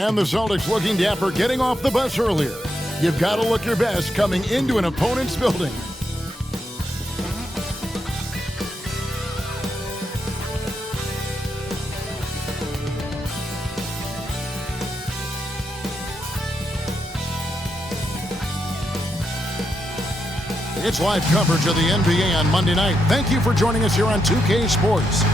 And the Celtics looking dapper, getting off the bus earlier. You've got to look your best coming into an opponent's building. It's live coverage of the NBA on Monday night. Thank you for joining us here on 2K Sports.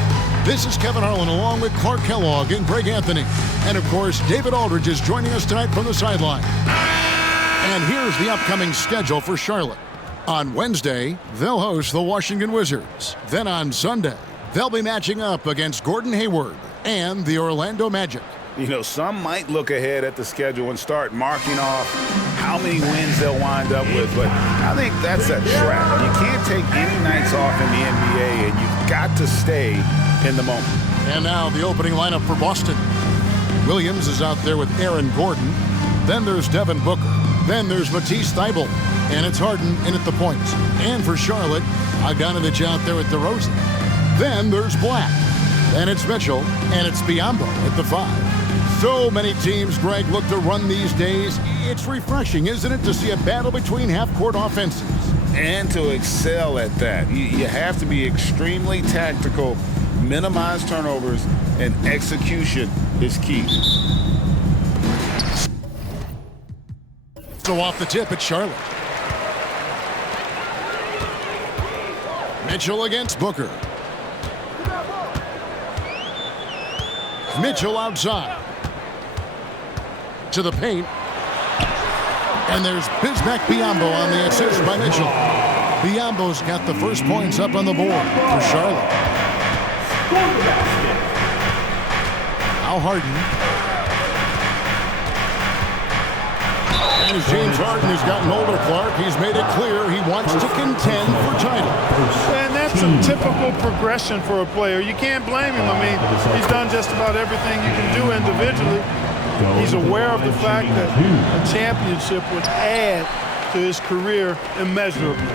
This is Kevin Harlan along with Clark Kellogg and Greg Anthony. And, of course, David Aldridge is joining us tonight from the sideline. And here's the upcoming schedule for Charlotte. On Wednesday, they'll host the Washington Wizards. Then on Sunday, they'll be matching up against Gordon Hayward and the Orlando Magic. You know, some might look ahead at the schedule and start marking off how many wins they'll wind up with, but I think that's a trap. You can't take any nights off in the NBA, and you've got to stay in the moment. And now the opening lineup for Boston. Williams is out there with Aaron Gordon. Then there's Devin Booker. Then there's Matisse Thybulle. And it's Harden in at the points. And for Charlotte, Bogdanovich out there with DeRozan. Then there's Black. And it's Mitchell. And it's Biyombo at the 5. So many teams, Greg, look to run these days. It's refreshing, isn't it, to see a battle between half-court offenses? And to excel at that. You have to be extremely tactical, minimize turnovers, and execution is key. So off the tip, it's Charlotte. Mitchell against Booker. Mitchell outside. To the paint. And there's Bismack Biyombo on the assist by Mitchell. Biyombo's got the first points up on the board for Charlotte. Now Harden. And as James Harden has gotten older, Clark, he's made it clear he wants to contend for title. And that's a typical progression for a player. You can't blame him. I mean, he's done just about everything you can do individually. He's aware of the fact that a championship would add to his career immeasurably.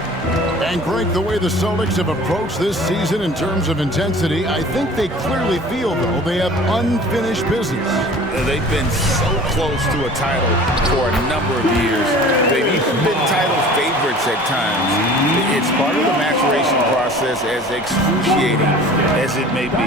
And Greg, the way the Celtics have approached this season in terms of intensity, I think they clearly feel, though, they have unfinished business. They've been so close to a title for a number of years. They've even been title favorites at times. It's part of the maturation process, as excruciating as it may be.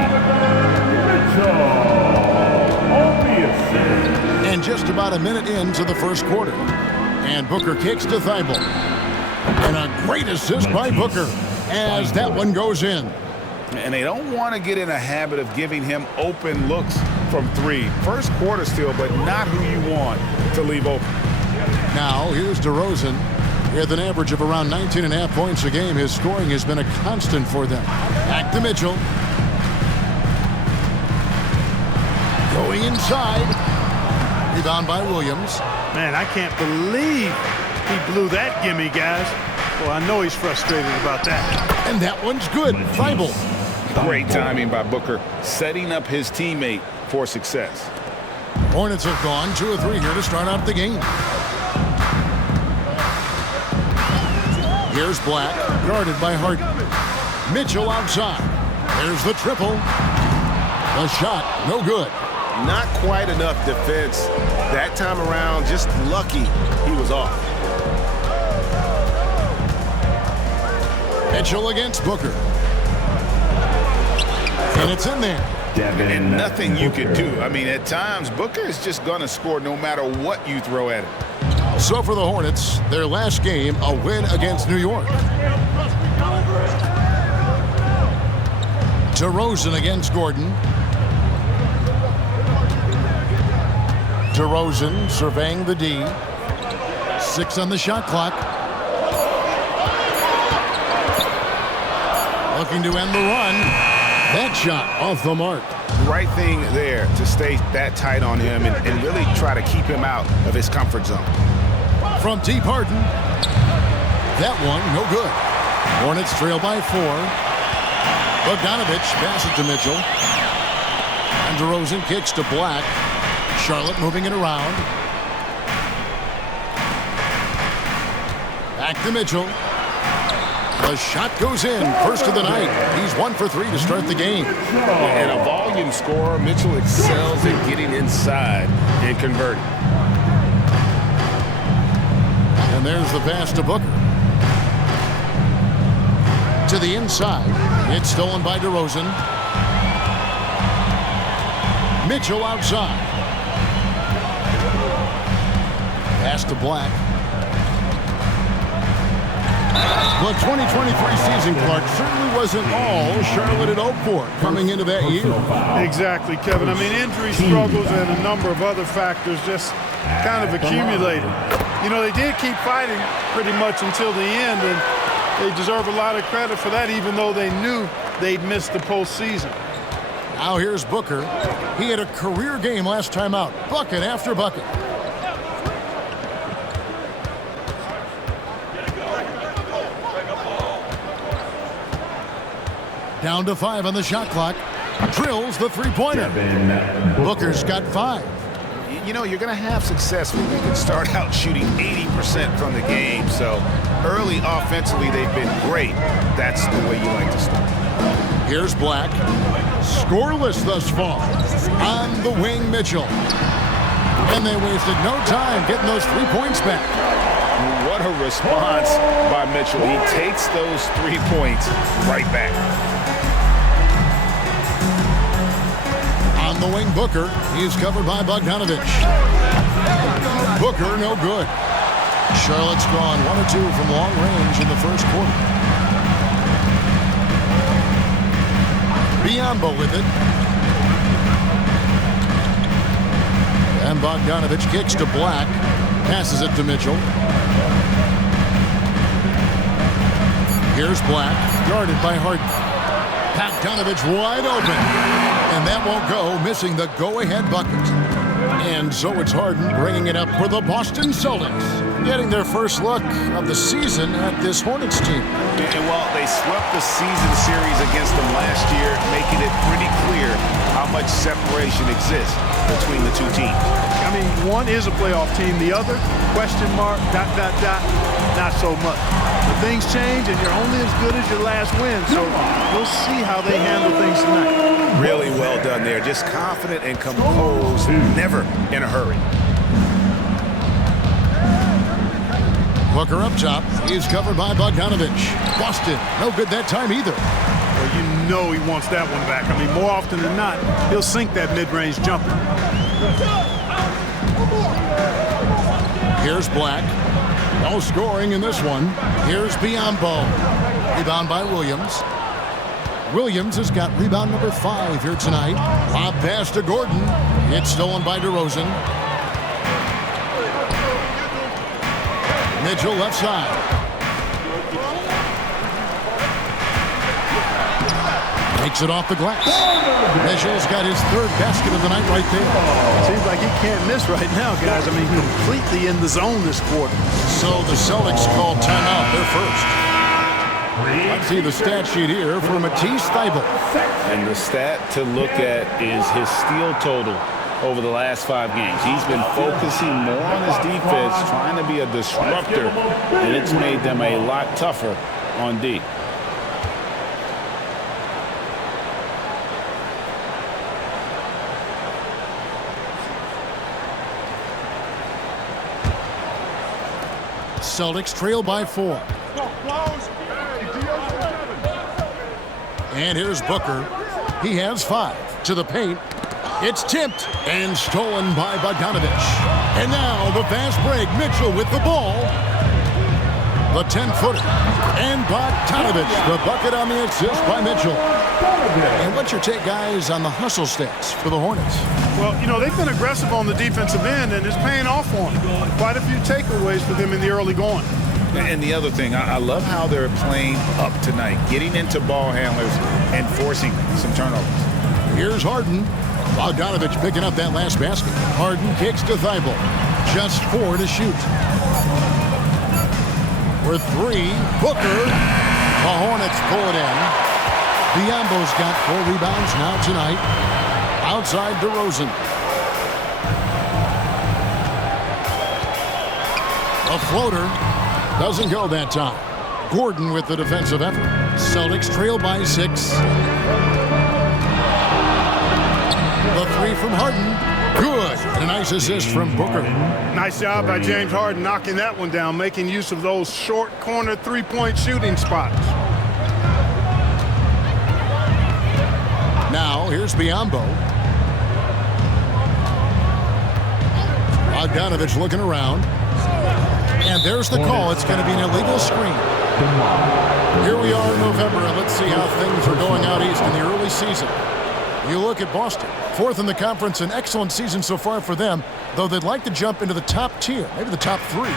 And just about a minute into the first quarter. And Booker kicks to Thybulle. And a great assist by Booker as that one goes in. And they don't want to get in a habit of giving him open looks from 3. First quarter still, but not who you want to leave open. Now, here's DeRozan. With an average of around 19.5 points a game, his scoring has been a constant for them. Back to Mitchell. Going inside. Rebound by Williams. Man, I can't believe he blew that gimme, guys. Well, I know he's frustrated about that. And that one's good. Thybulle. Great timing by Booker, setting up his teammate for success. Hornets have gone 2 of 3 here to start out the game. Here's Black, guarded by Harden. Mitchell outside. There's the triple. The shot, no good. Not quite enough defense that time around. Just lucky he was off. Mitchell against Booker. And it's in there. And nothing you can do. I mean, at times, Booker is just going to score no matter what you throw at him. So for the Hornets, their last game, a win against New York. DeRozan against Gordon. DeRozan surveying the D. 6 on the shot clock. Looking to end the run. That shot off the mark. Right thing there to stay that tight on him and really try to keep him out of his comfort zone. From deep, Harden. That one, no good. Hornets trail by 4. Bogdanovich passes to Mitchell. And DeRozan kicks to Black. Charlotte moving it around. Back to Mitchell. The shot goes in. First of the night. He's 1 for 3 to start the game. And a volume scorer, Mitchell excels at getting inside and converting. And there's the pass to Booker. To the inside. It's stolen by DeRozan. Mitchell outside. Pass to Black. The 2023 season, Clark, certainly wasn't all Charlotte had hoped for coming into that year. Exactly, Kevin. I mean, injury struggles and a number of other factors just kind of accumulated. You know, they did keep fighting pretty much until the end, and they deserve a lot of credit for that, even though they knew they'd missed the postseason. Now here's Booker. He had a career game last time out. Bucket after bucket. Down to 5 on the shot clock. Drills the three-pointer. Booker's got 5. You know, you're going to have success when you can start out shooting 80% from the game. So early offensively, they've been great. That's the way you like to start. Here's Black. Scoreless thus far. On the wing, Mitchell. And they wasted no time getting those 3 points back. What a response by Mitchell. He takes those 3 points right back. On the wing, Booker. He's covered by Bogdanovich. Booker, no good. Charlotte's gone 1 or 2 from long range in the first quarter. Biombo with it. And Bogdanovich kicks to Black. Passes it to Mitchell. Here's Black. Guarded by Harden. Bogdanovich wide open. And that won't go, missing the go-ahead bucket. And so it's Harden bringing it up for the Boston Celtics, getting their first look of the season at this Hornets team. And while they swept the season series against them last year, making it pretty clear how much separation exists between the two teams. I mean, one is a playoff team. The other, question mark, ... not so much. But things change, and you're only as good as your last win. So we'll see how they handle things tonight. Really well done there. Just confident and composed, never in a hurry. Booker up top. He's covered by Bogdanovich. Boston, no good that time either. Well, you know he wants that one back. I mean, more often than not, he'll sink that mid-range jumper. Here's Black. No scoring in this one. Here's Biombo. Rebound by Williams. Williams has got rebound number 5 here tonight. Lob pass to Gordon. It's stolen by DeRozan. Mitchell left side. Takes it off the glass. Mitchell's got his 3rd basket of the night right there. Seems like he can't miss right now, guys. I mean, completely in the zone this quarter. So the Celtics called timeout. They're first. Let's see the stat sheet here for Matisse Thybulle. And the stat to look at is his steal total over the last 5 games. He's been focusing more on his defense, trying to be a disruptor, and it's made them a lot tougher on D. Celtics trail by 4. And here's Booker. He has 5 to the paint. It's tipped and stolen by Bogdanovich. And now the fast break. Mitchell with the ball. The 10-footer. And Bogdanovich, the bucket on the assist by Mitchell. And what's your take, guys, on the hustle stats for the Hornets? Well, you know, they've been aggressive on the defensive end, and it's paying off for them. Quite a few takeaways for them in the early going. And the other thing, I love how they're playing up tonight, getting into ball handlers and forcing some turnovers. Here's Harden. Bogdanovich picking up that last basket. Harden kicks to Thybulle. Just 4 to shoot. For 3, Booker. The Hornets pull it in. Biombo's got 4 rebounds now tonight. Outside DeRozan. A floater. Doesn't go that time. Gordon with the defensive effort. Celtics trail by 6. The three from Harden. Good. And a nice assist from Booker. Nice job by James Harden knocking that one down, making use of those short corner three-point shooting spots. Now, here's Biyombo. Bogdanovich looking around. And there's the call. It's going to be an illegal screen. Here we are in November, and let's see how things are going out east in the early season. You look at Boston, 4th in the conference, an excellent season so far for them, though they'd like to jump into the top tier, maybe the top 3.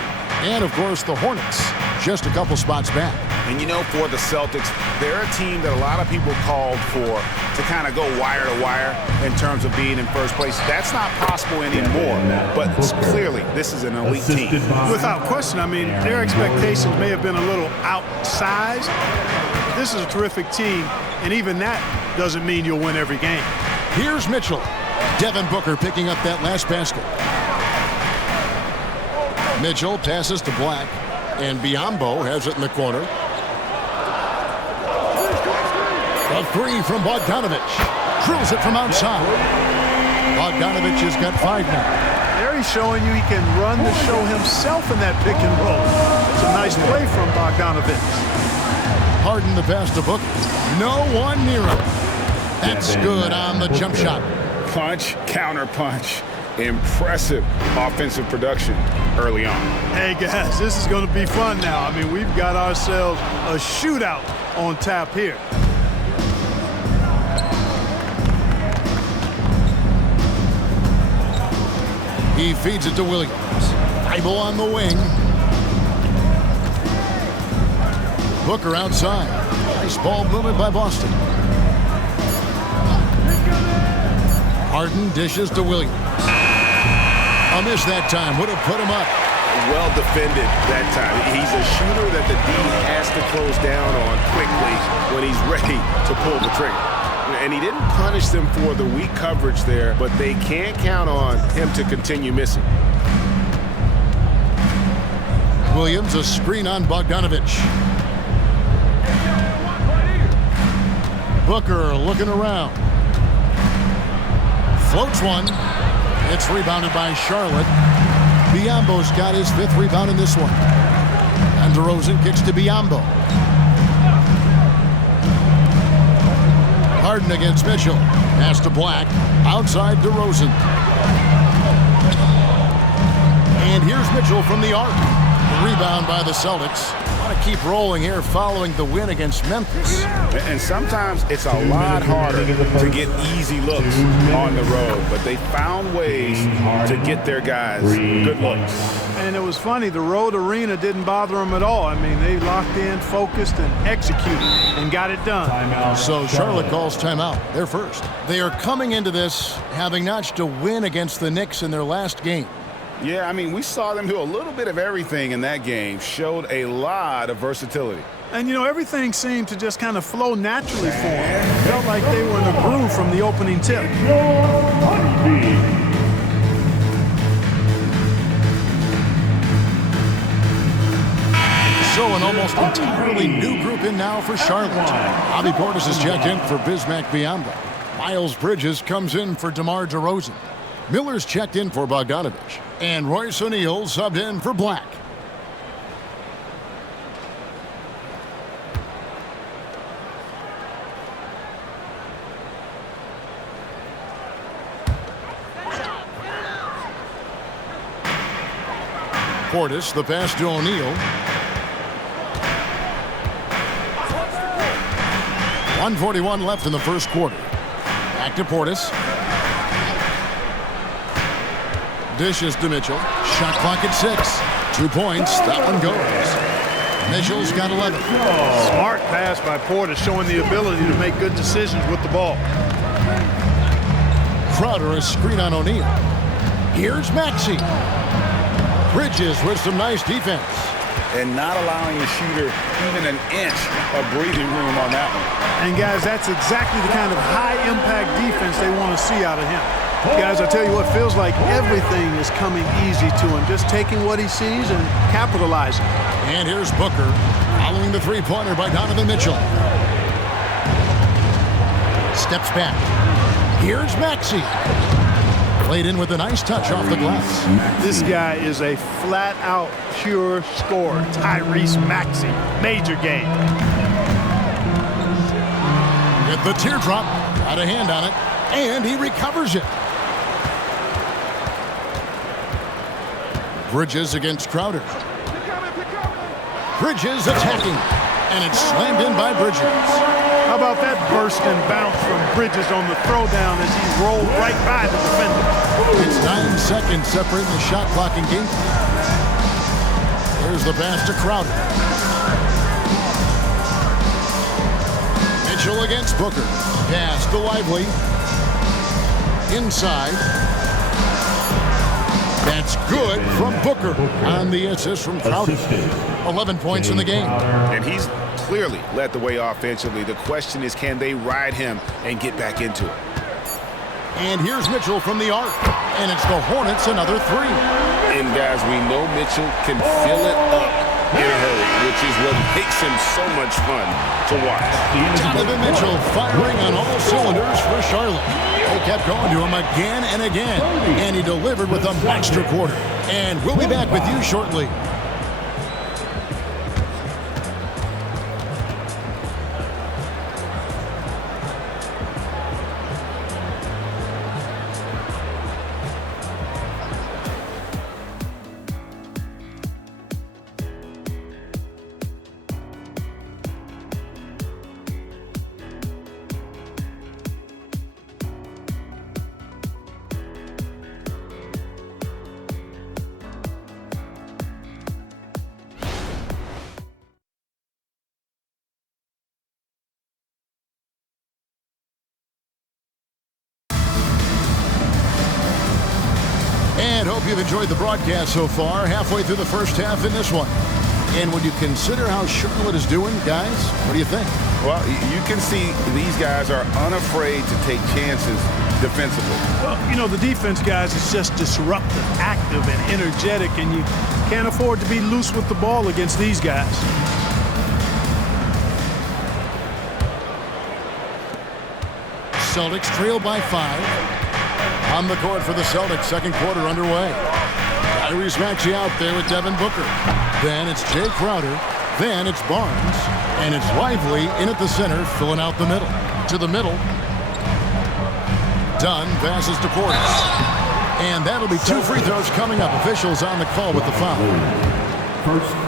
And, of course, the Hornets, just a couple spots back. And, you know, for the Celtics, they're a team that a lot of people called for to kind of go wire to wire in terms of being in first place. That's not possible anymore, but clearly this is an elite team. Without question, I mean, their expectations may have been a little outsized. This is a terrific team, and even that doesn't mean you'll win every game. Here's Mitchell. Devin Booker picking up that last basket. Mitchell passes to Black, and Biyombo has it in the corner. A three from Bogdanovich. Drills it from outside. Bogdanovich has got 5 now. There he's showing you he can run the show himself in that pick and roll. It's a nice play from Bogdanovich. Harden the pass to Booker. No one near him. That's good on the jump shot. Punch, counter punch. Impressive offensive production early on. Hey, guys, this is going to be fun now. I mean, we've got ourselves a shootout on tap here. He feeds it to Williams. Thibault on the wing. Booker outside. Nice ball movement by Boston. Harden dishes to Williams. A miss that time. Would have put him up. Well defended that time. He's a shooter that the D has to close down on quickly when he's ready to pull the trigger. And he didn't punish them for the weak coverage there, but they can't count on him to continue missing. Williams, a screen on Bogdanovich. Booker looking around. Floats one. It's rebounded by Charlotte. Biyombo's got his 5th rebound in this one. And DeRozan kicks to Biyombo. Harden against Mitchell. Pass to Black. Outside DeRozan. And here's Mitchell from the arc. The rebound by the Celtics. Want to keep rolling here following the win against Memphis. And sometimes it's a lot harder to get easy looks on the road, but they found ways to get their guys good looks. And it was funny, the road arena didn't bother them at all. I mean, they locked in, focused, and executed, and got it done. So Charlotte calls timeout. They're first. They are coming into this having notched a win against the Knicks in their last game. Yeah, I mean, we saw them do a little bit of everything in that game. Showed a lot of versatility. And, you know, everything seemed to just kind of flow naturally for them. Felt like they were in a groove from the opening tip. So an almost entirely new group in now for Charlotte. Bobby Portis has checked in for Bismack Biyombo. Miles Bridges comes in for DeMar DeRozan. Miller's checked in for Bogdanovich. And Royce O'Neal subbed in for Black. Portis, the pass to O'Neal. 1:41 left in the first quarter. Back to Portis. Dishes to Mitchell. Shot clock at 6. 2 points. That one goes. Mitchell's got 11. Smart pass by Portis, showing the ability to make good decisions with the ball. Crowder, a screen on O'Neal. Here's Maxey. Bridges with some nice defense. And not allowing the shooter even an inch of breathing room on that one. And, guys, that's exactly the kind of high-impact defense they want to see out of him. Guys, I tell you what, feels like everything is coming easy to him. Just taking what he sees and capitalizing. And here's Booker Following the three-pointer by Donovan Mitchell. Steps back. Here's Maxey. Played in with a nice touch off the glass. This guy is a flat-out pure scorer. Tyrese Maxey. Major game. With the teardrop. Got a hand on it. And he recovers it. Bridges against Crowder. Bridges attacking. And it's slammed in by Bridges. How about that burst and bounce from Bridges on the throwdown as he rolled right by the defender? It's 9 seconds separating the shot clock and game clock. Here's the pass to Crowder. Mitchell against Booker. Pass to Lively. Inside. That's good from Booker on the assist from Crowder. 11 points in the game. And he's clearly led the way offensively. The question is, can they ride him and get back into it? And here's Mitchell from the arc. And it's the Hornets another three. And guys, we know Mitchell can fill it up in a hurry, which is what makes him so much fun to watch. Donovan Mitchell firing on all cylinders for Charlotte. They kept going to him again and again. And he delivered with a monster quarter. And we'll be back with you shortly. And hope you've enjoyed the broadcast so far, halfway through the first half in this one. And when you consider how Charlotte is doing, guys, what do you think? Well, you can see these guys are unafraid to take chances defensively. Well, you know, the defense, guys, is just disruptive, active, and energetic, and you can't afford to be loose with the ball against these guys. Celtics trail by 5. On the court for the Celtics, second quarter underway. Tyrese Maxey out there with Devin Booker. Then it's Jay Crowder. Then it's Barnes. And it's Lively in at the center, filling out the middle. To the middle. Dunn passes to Portis. And that'll be 2 free throws coming up. Officials on the call with the foul.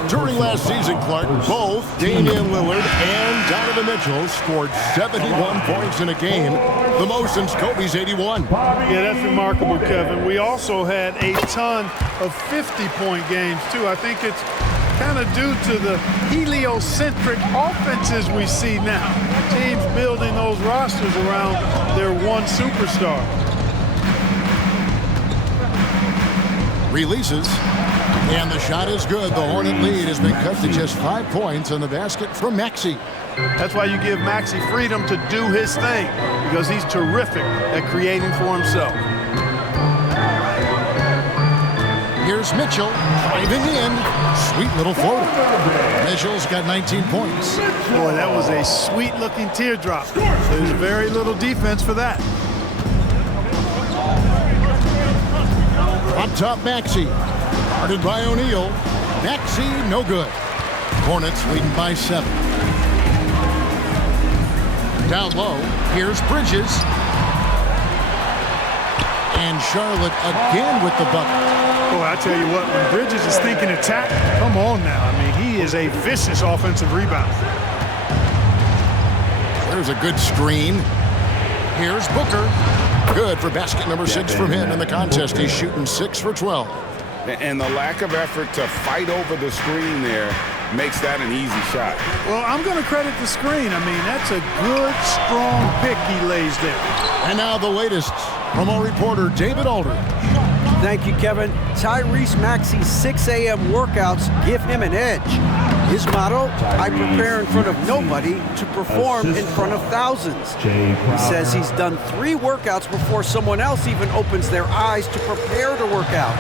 During last season, Clark, both Damian Lillard and Donovan Mitchell scored 71 points in a game, the most since Kobe's 81. Yeah, that's remarkable, Kevin. We also had a ton of 50-point games, too. I think it's kind of due to the heliocentric offenses we see now. Teams building those rosters around their one superstar. Releases. And the shot is good. The Hornet lead has been cut to just 5 points on the basket from Maxey. That's why you give Maxey freedom to do his thing, because he's terrific at creating for himself. Here's Mitchell driving in. Sweet little floater. Mitchell's got 19 points. Boy, that was a sweet-looking teardrop. There's very little defense for that. Up top, Maxey. Guarded by O'Neal. Maxey, no good. Hornets leading by 7. Down low, here's Bridges. And Charlotte again with the bucket. Boy, I tell you what, when Bridges is thinking attack, come on now. I mean, he is a vicious offensive rebounder. There's a good screen. Here's Booker. Good for basket number 6 from him in the contest. He's shooting 6 for 12. And the lack of effort to fight over the screen there makes that an easy shot. Well, I'm going to credit the screen. I mean, that's a good, strong pick he lays there. And now the latest from our reporter, David Aldridge. Thank you, Kevin. Tyrese Maxey's 6 a.m. workouts give him an edge. His motto, I prepare in front of nobody to perform in front of thousands. He says he's done 3 workouts before someone else even opens their eyes to prepare to work out.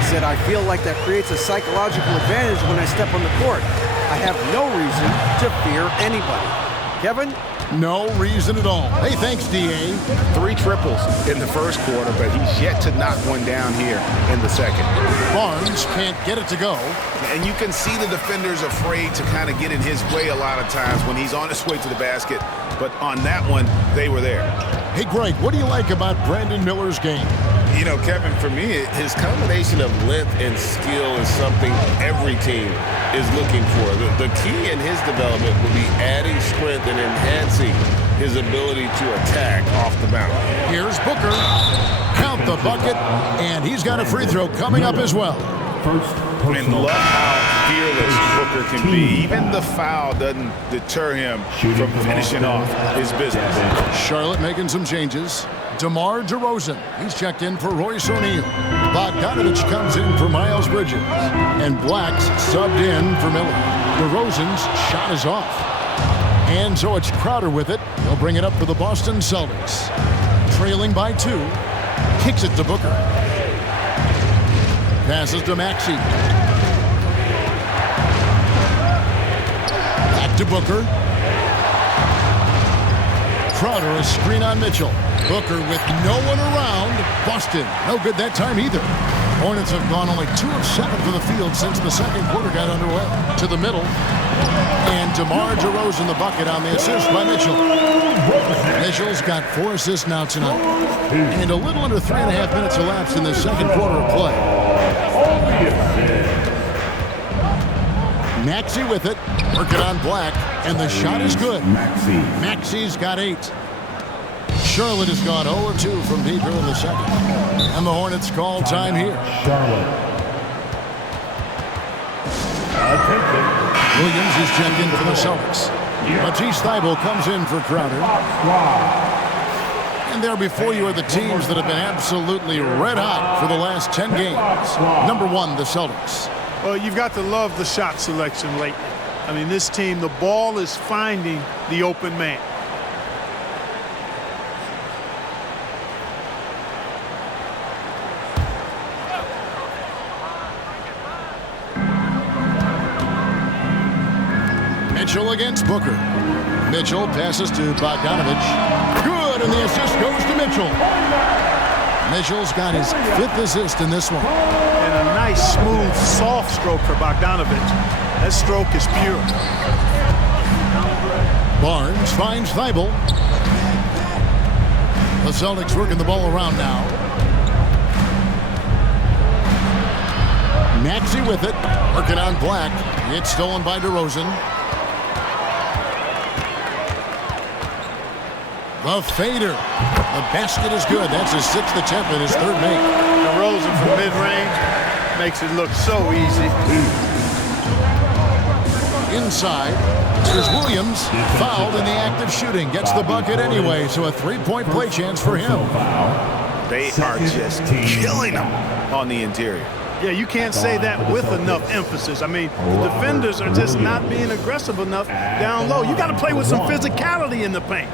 He said, I feel like that creates a psychological advantage when I step on the court. I have no reason to fear anybody. Kevin? No reason at all. Hey, thanks, D.A. 3 triples in the first quarter, but he's yet to knock one down here in the second. Barnes can't get it to go. And you can see the defenders afraid to kind of get in his way a lot of times when he's on his way to the basket. But on that one, they were there. Hey, Greg, what do you like about Brandon Miller's game? You know, Kevin, for me, his combination of length and skill is something every team is looking for. The key in his development will be adding strength and enhancing his ability to attack off the bounce. Here's Booker. Count the bucket, and he's got a free throw coming up as well. And love how fearless Booker can be. Even the foul doesn't deter him from finishing off his business. Charlotte making some changes. DeMar DeRozan, he's checked in for Royce O'Neal. Bogdanovich comes in for Miles Bridges. And Black's subbed in for Miller. DeRozan's shot is off. And so it's Crowder with it. He'll bring it up for the Boston Celtics. Trailing by 2. Kicks it to Booker. Passes to Maxey. Back to Booker. Crowder, a screen on Mitchell. Booker with no one around. Boston, no good that time either. Hornets have gone only 2 of 7 for the field since the second quarter got underway. To the middle. And DeMar DeRozan the bucket on the assist by Mitchell. Mitchell's got 4 assists now tonight. And a little under 3.5 minutes elapsed in the second quarter of play. Maxey with it. Working on Black. And the shot is good. Maxey's got 8. Charlotte has gone 0-2 from deep here in the second. And the Hornets call time here. Williams is checked in for the Celtics. Matisse Thybulle comes in for Crowder. And there before you are the teams that have been absolutely red hot for the last 10 games. Number 1, the Celtics. Well, you've got to love the shot selection lately. I mean, this team, the ball is finding the open man. Mitchell against Booker. Mitchell passes to Bogdanovich. Good, and the assist goes to Mitchell. Mitchell's got his 5th assist in this one. And a nice, smooth, soft stroke for Bogdanovich. That stroke is pure. Barnes finds Thybulle. The Celtics working the ball around now. Maxey with it. Working on Black. It's stolen by DeRozan. The fader. The basket is good. That's his 6th attempt and his 3rd make. DeRozan from mid-range makes it look so easy. Inside, there's Williams. Fouled in the act of shooting. Gets the bucket anyway, so a 3-point play chance for him. They are just killing them on the interior. Yeah, you can't say that with enough emphasis. I mean, the defenders are just not being aggressive enough down low. You got to play with some physicality in the paint.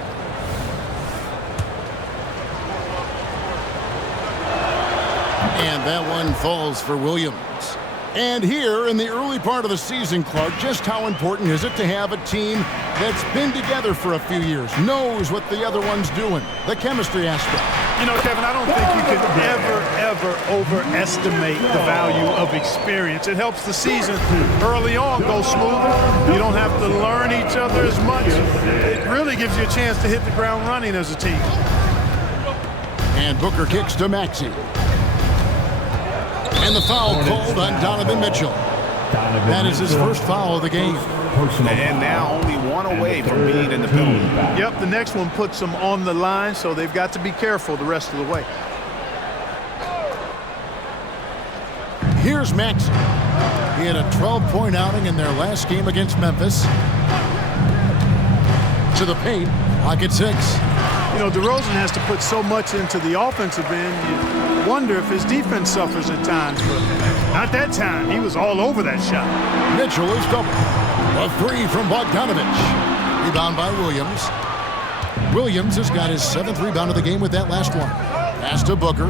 And that one falls for Williams. And here in the early part of the season, Clark, just how important is it to have a team that's been together for a few years, knows what the other one's doing, the chemistry aspect? You know, Kevin, I don't think you can ever overestimate the value of experience. It helps the season early on go smoother. You don't have to learn each other as much. It really gives you a chance to hit the ground running as a team. And Booker kicks to Maxey. And the foul called on Donovan Mitchell. That is his first foul of the game. And now only 1 away from being in the penalty. Yep, the next one puts them on the line, so they've got to be careful the rest of the way. Here's Maxey. He had a 12-point outing in their last game against Memphis. To the paint, pocket 6. You know, DeRozan has to put so much into the offensive end. You wonder if his defense suffers at times, but not that time. He was all over that shot. Mitchell is double. A 3 from Bogdanovich. Rebound by Williams. Williams has got his 7th rebound of the game with that last one. Pass to Booker.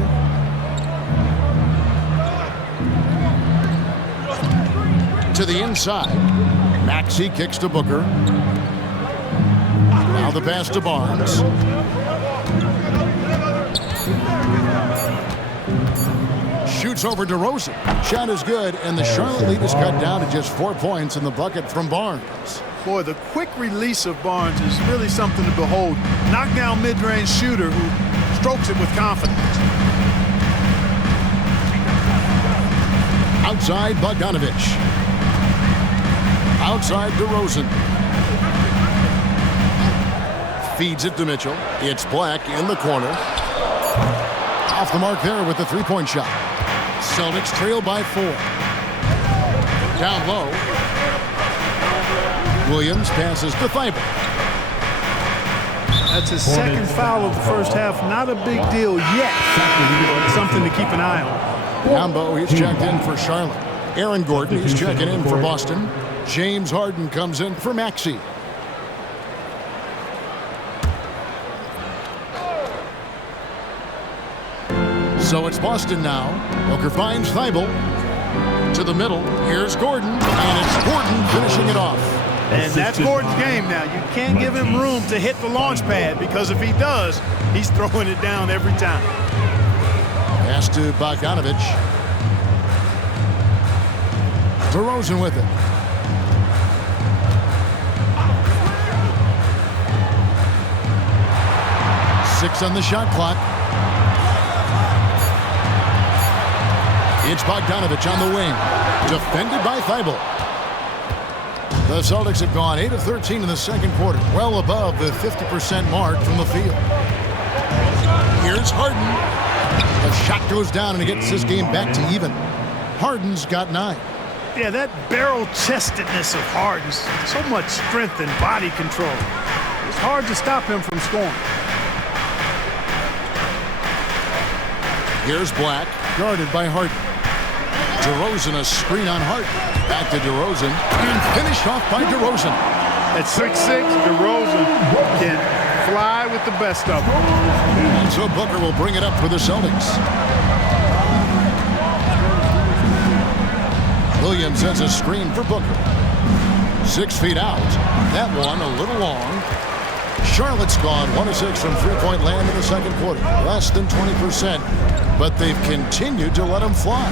To the inside. Maxey kicks to Booker. Now the pass to Barnes. Shoots over DeRozan. Shot is good, and the Charlotte lead is cut down to just 4 points in the bucket from Barnes. Boy, the quick release of Barnes is really something to behold. Knockdown mid-range shooter who strokes it with confidence. Outside Bogdanovich. Outside DeRozan. Feeds it to Mitchell. It's Black in the corner. Off the mark there with the three-point shot. Celtics trail by 4. Down low. Williams passes to Thibault. That's his second foul of the first half. Not a big deal yet, but something to keep an eye on. Yambo, he's checked in for Charlotte. Aaron Gordon, he's checking in for Boston. James Harden comes in for Maxey. So it's Boston now. Booker finds Thibault. To the middle. Here's Gordon. And it's Gordon finishing it off. And that's Gordon's game now. You can't give him room to hit the launch pad because if he does, he's throwing it down every time. Pass to Bogdanovich. DeRozan with it. Six on the shot clock. It's Bogdanovich on the wing. Defended by Thibault. The Celtics have gone 8 of 13 in the second quarter. Well above the 50% mark from the field. Here's Harden. The shot goes down and it gets this game back to even. Harden's got 9. Yeah, that barrel-chestedness of Harden. So much strength and body control. It's hard to stop him from scoring. Here's Black, guarded by Harden. DeRozan, a screen on Harden. Back to DeRozan, and finished off by DeRozan. At 6'6", DeRozan can fly with the best of them. And so Booker will bring it up for the Celtics. Williams has a screen for Booker. 6 feet out. That one a little long. Charlotte's gone 1 of 6 from three-point land in the second quarter. Less than 20%, but they've continued to let them fly.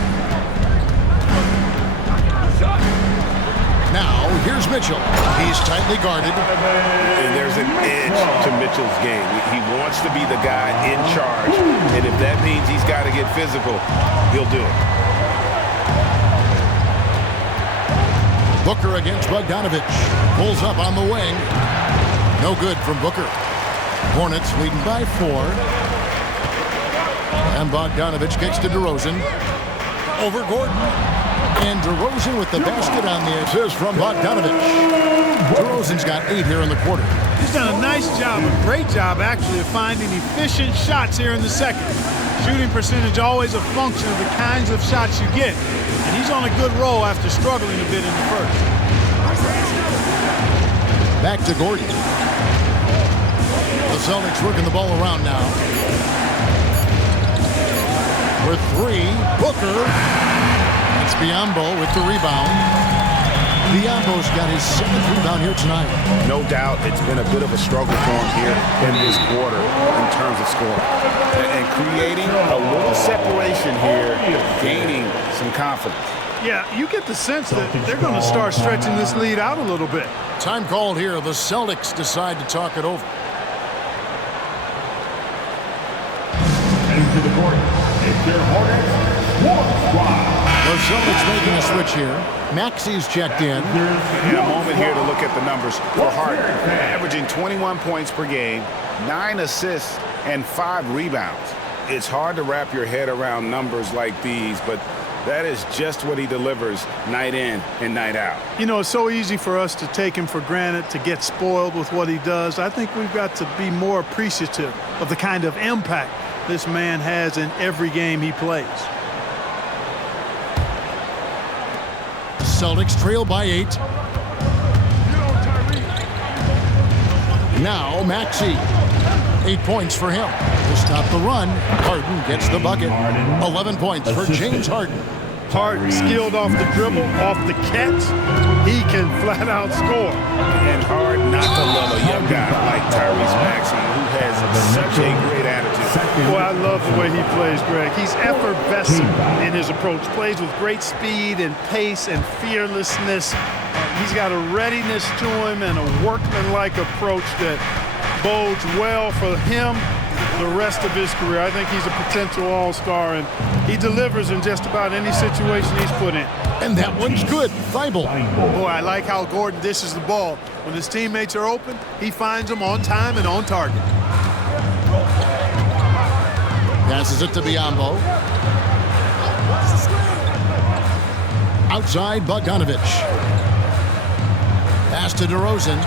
Now, here's Mitchell. He's tightly guarded. And there's an edge to Mitchell's game. He wants to be the guy in charge. And if that means he's got to get physical, he'll do it. Booker against Bogdanovich. Pulls up on the wing. No good from Booker. Hornets leading by 4. And Bogdanovich kicks to DeRozan. Over Gordon. And DeRozan with the basket on the assist from Bogdanovich. DeRozan's got 8 here in the quarter. He's done a nice job, a great job actually, of finding efficient shots here in the second. Shooting percentage always a function of the kinds of shots you get. And he's on a good roll after struggling a bit in the first. Back to Gordon. The Celtics working the ball around now. For 3, Booker. It's Biyombo with the rebound. Biyombo's got his 7th rebound here tonight. No doubt it's been a bit of a struggle for him here in this quarter in terms of scoring. And creating a little separation here, gaining some confidence. Yeah, you get the sense that they're going to start stretching this lead out a little bit. Time called here. The Celtics decide to talk it over. Into the court, it's your Hornets squad. The Celtics making a switch here. Maxey's checked in. And a moment here to look at the numbers for Harden. Averaging 21 points per game, 9 assists, and 5 rebounds. It's hard to wrap your head around numbers like these, but that is just what he delivers night in and night out. You know, it's so easy for us to take him for granted, to get spoiled with what he does. I think we've got to be more appreciative of the kind of impact this man has in every game he plays. Celtics trail by 8. Now Maxey. 8 points for him. To stop the run, Harden gets the bucket. 11 points for James Harden. Harden skilled off the dribble, off the catch. He can flat out score. And hard not to love a young guy like Tyrese Maxey, who has such a great attitude. Boy, I love the way he plays, Greg. He's effervescent in his approach. Plays with great speed and pace and fearlessness. He's got a readiness to him and a workmanlike approach that bodes well for him the rest of his career. I think he's a potential all-star, and he delivers in just about any situation he's put in. And that one's good. Thibault. Boy, I like how Gordon dishes the ball. When his teammates are open, he finds them on time and on target. Passes it to Biyombo. Outside, Bogdanovich. Pass to DeRozan.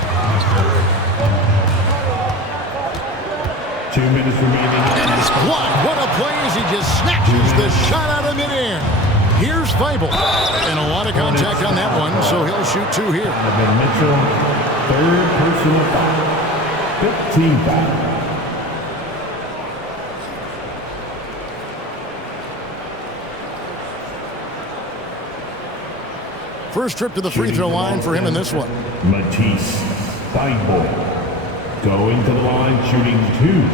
2 minutes remaining. And it's blocked. What a play as he just snatches the shot out of midair. Here's Thibault. And a lot of contact on that one, so he'll shoot 2 here. Donovan Mitchell, third personal foul. 15 foul. First trip to the free throw line for him in this one. Matisse Thibault going to the line, shooting 2.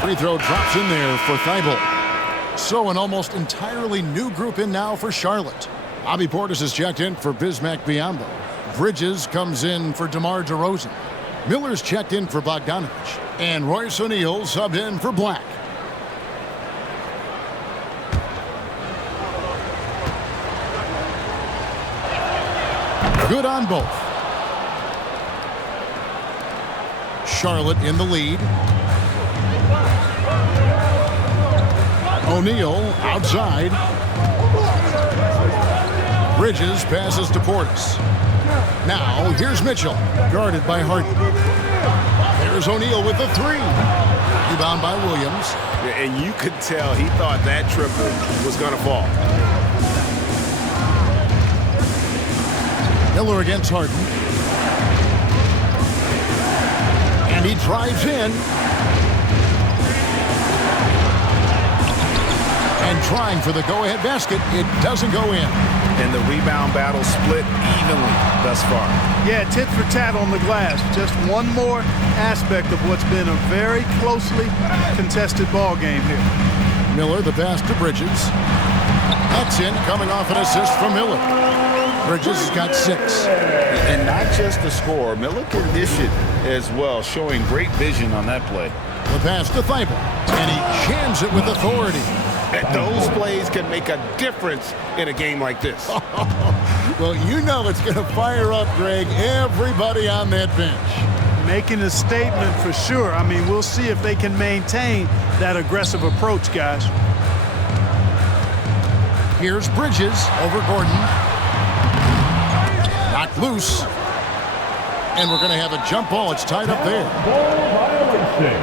Free throw drops in there for Thibault. So an almost entirely new group in now for Charlotte. Bobby Portis is checked in for Bismack Biyombo. Bridges comes in for DeMar DeRozan. Miller's checked in for Bogdanovich. And Royce O'Neal subbed in for Black. Good on both. Charlotte in the lead. O'Neal outside. Bridges passes to Portis. Now here's Mitchell, guarded by Harden. There's O'Neal with the 3. Rebound by Williams. And you could tell he thought that triple was going to fall. Miller against Harden. And he drives in. And trying for the go-ahead basket. It doesn't go in. And the rebound battle split evenly thus far. Yeah, tit for tat on the glass. Just one more aspect of what's been a very closely contested ball game here. Miller, the pass to Bridges. That's in, coming off an assist from Miller. Bridges has got 6. And not just the score, Miller can dish it as well, showing great vision on that play. The pass to Thibault, and he jams it with authority. And those plays can make a difference in a game like this. Well, you know it's going to fire up, Greg, everybody on that bench. Making a statement for sure. I mean, we'll see if they can maintain that aggressive approach, guys. Here's Bridges over Gordon. Knocked loose. And we're going to have a jump ball. It's tied up there. Ball violation.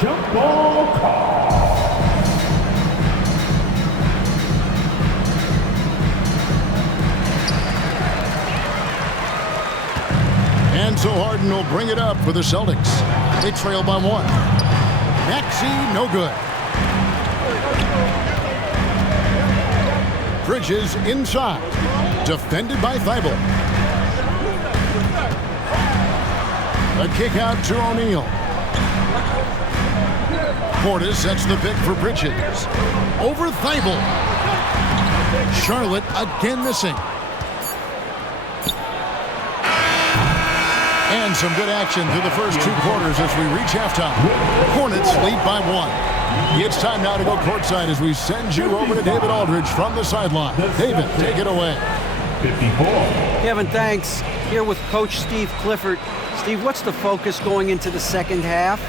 Jump ball call. And so Harden will bring it up for the Celtics. They trail by 1. Maxey, no good. Bridges inside. Defended by Thibault. A kick out to O'Neal. Portis sets the pick for Bridges. Over Thibault. Charlotte again missing. And some good action through the first 2 quarters as we reach halftime. Hornets lead by 1. It's time now to go courtside as we send you over to David Aldridge from the sideline. David, take it away. 54. Kevin, thanks. Here with Coach Steve Clifford. Steve, what's the focus going into the second half?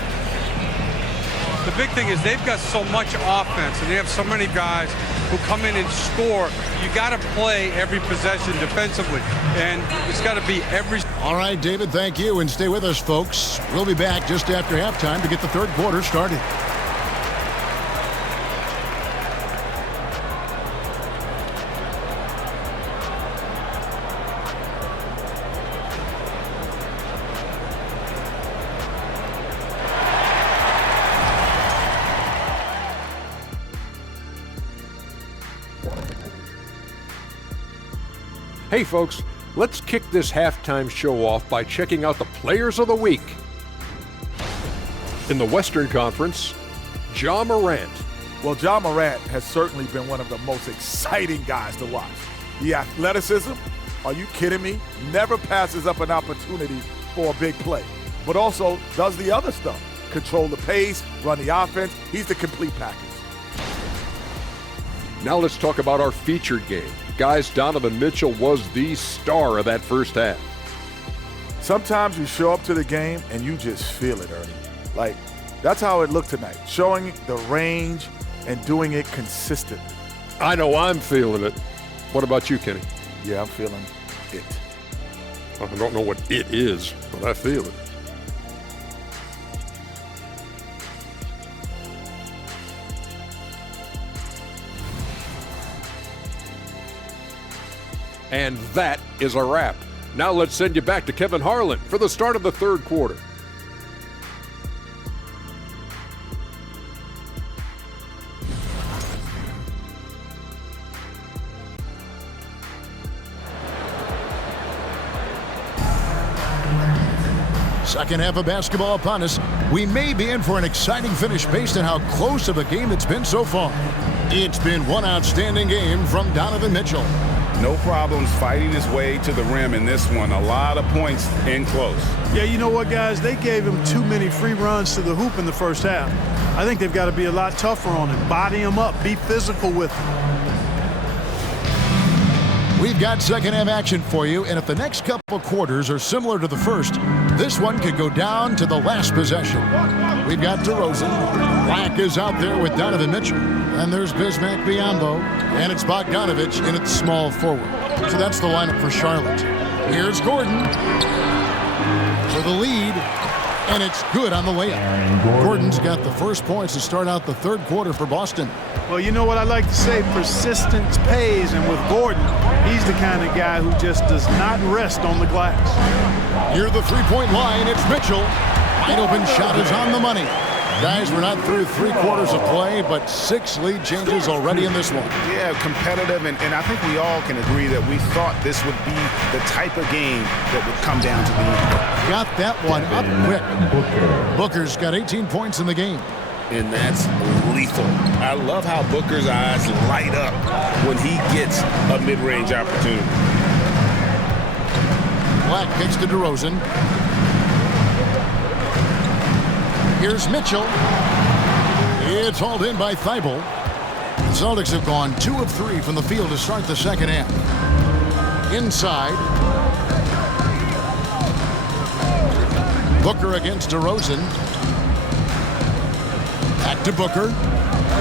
The big thing is they've got so much offense, and they have so many guys who come in and score. You got to play every possession defensively, and it's got to be every... All right, David, thank you, and stay with us, folks. We'll be back just after halftime to get the third quarter started. Hey folks, let's kick this halftime show off by checking out the Players of the Week. In the Western Conference, Ja Morant. Well, Ja Morant has certainly been one of the most exciting guys to watch. The athleticism, are you kidding me? Never passes up an opportunity for a big play, but also does the other stuff. Control the pace, run the offense. He's the complete package. Now let's talk about our featured game. Guys, Donovan Mitchell was the star of that first half. Sometimes you show up to the game and you just feel it, Ernie. Like, that's how it looked tonight, showing the range and doing it consistently. I know I'm feeling it. What about you, Kenny? Yeah, I'm feeling it. I don't know what it is, but I feel it. And that is a wrap. Now let's send you back to Kevin Harlan for the start of the third quarter. Second half of basketball upon us. We may be in for an exciting finish based on how close of a game it's been so far. It's been one outstanding game from Donovan Mitchell. No problems fighting his way to the rim in this one. A lot of points in close. Yeah, you know what, guys? They gave him too many free runs to the hoop in the first half. I think they've got to be a lot tougher on him. Body him up. Be physical with him. We've got second half action for you, and if the next couple quarters are similar to the first, this one could go down to the last possession. We've got DeRozan. Black is out there with Donovan Mitchell. And there's Bismack Biyombo. And it's Bogdanovich in its small forward. So that's the lineup for Charlotte. Here's Gordon for the lead. And it's good on the layup. Gordon's got the first points to start out the third quarter for Boston. Well, you know what I like to say? Persistence pays. And with Gordon, he's the kind of guy who just does not rest on the glass. Near the three-point line, it's Mitchell. Wide open shot is on the money. Guys, we're not through 3 quarters of play, but 6 lead changes already in this one. Yeah, competitive, and I think we all can agree that we thought this would be the type of game that would come down to the end. Got that one up quick. Booker's got 18 points in the game. And that's lethal. I love how Booker's eyes light up when he gets a mid-range opportunity. Black kicks to DeRozan. Here's Mitchell. It's hauled in by Thibault. The Celtics have gone 2 of 3 from the field to start the second half. Inside. Booker against DeRozan. Back to Booker.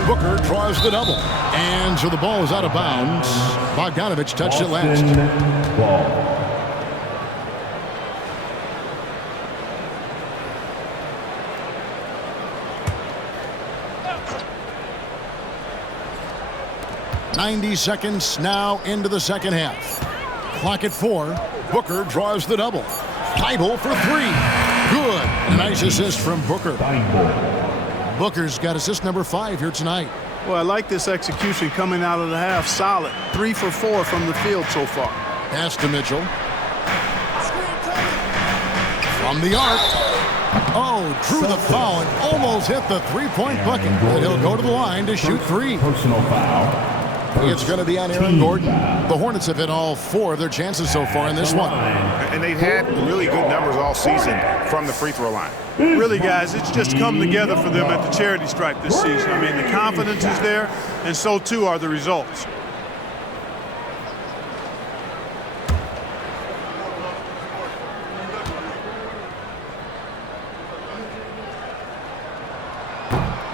Booker draws the double. And so the ball is out of bounds. Bogdanovich touched it last. Ball. .90 seconds now into the second half. Clock at 4. Booker draws the double. Thibault for 3. Good. A nice assist from Booker. Booker's got assist number 5 here tonight. Well, I like this execution coming out of the half. Solid. 3 for 4 from the field so far. Pass to Mitchell. From the arc. Oh, drew the foul and almost hit the three-point bucket. But he'll go to the line to shoot 3. Personal foul. It's going to be on Aaron Gordon. The Hornets have hit all 4 of their chances so far in this one. And they've had really good numbers all season from the free throw line. Really, guys, it's just come together for them at the charity stripe this season. I mean, the confidence is there, and so too are the results.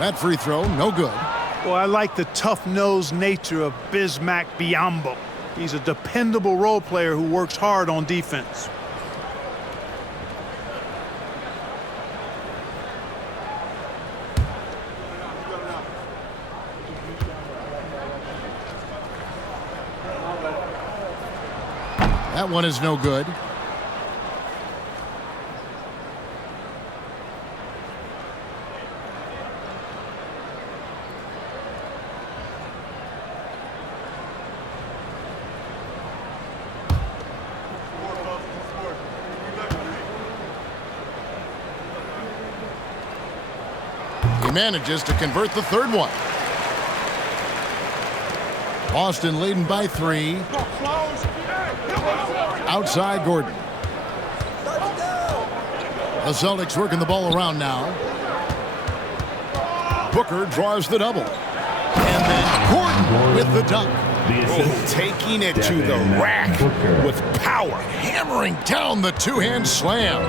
That free throw, no good. Well, I like the tough-nosed nature of Bismack Biyombo. He's a dependable role player who works hard on defense. That one is no good. manages to convert the third one. Boston leading by 3. Outside Gordon. The Celtics working the ball around now. Booker draws the double. And then Gordon with the dunk. Taking it to the rack with power. Hammering down the two-hand slam.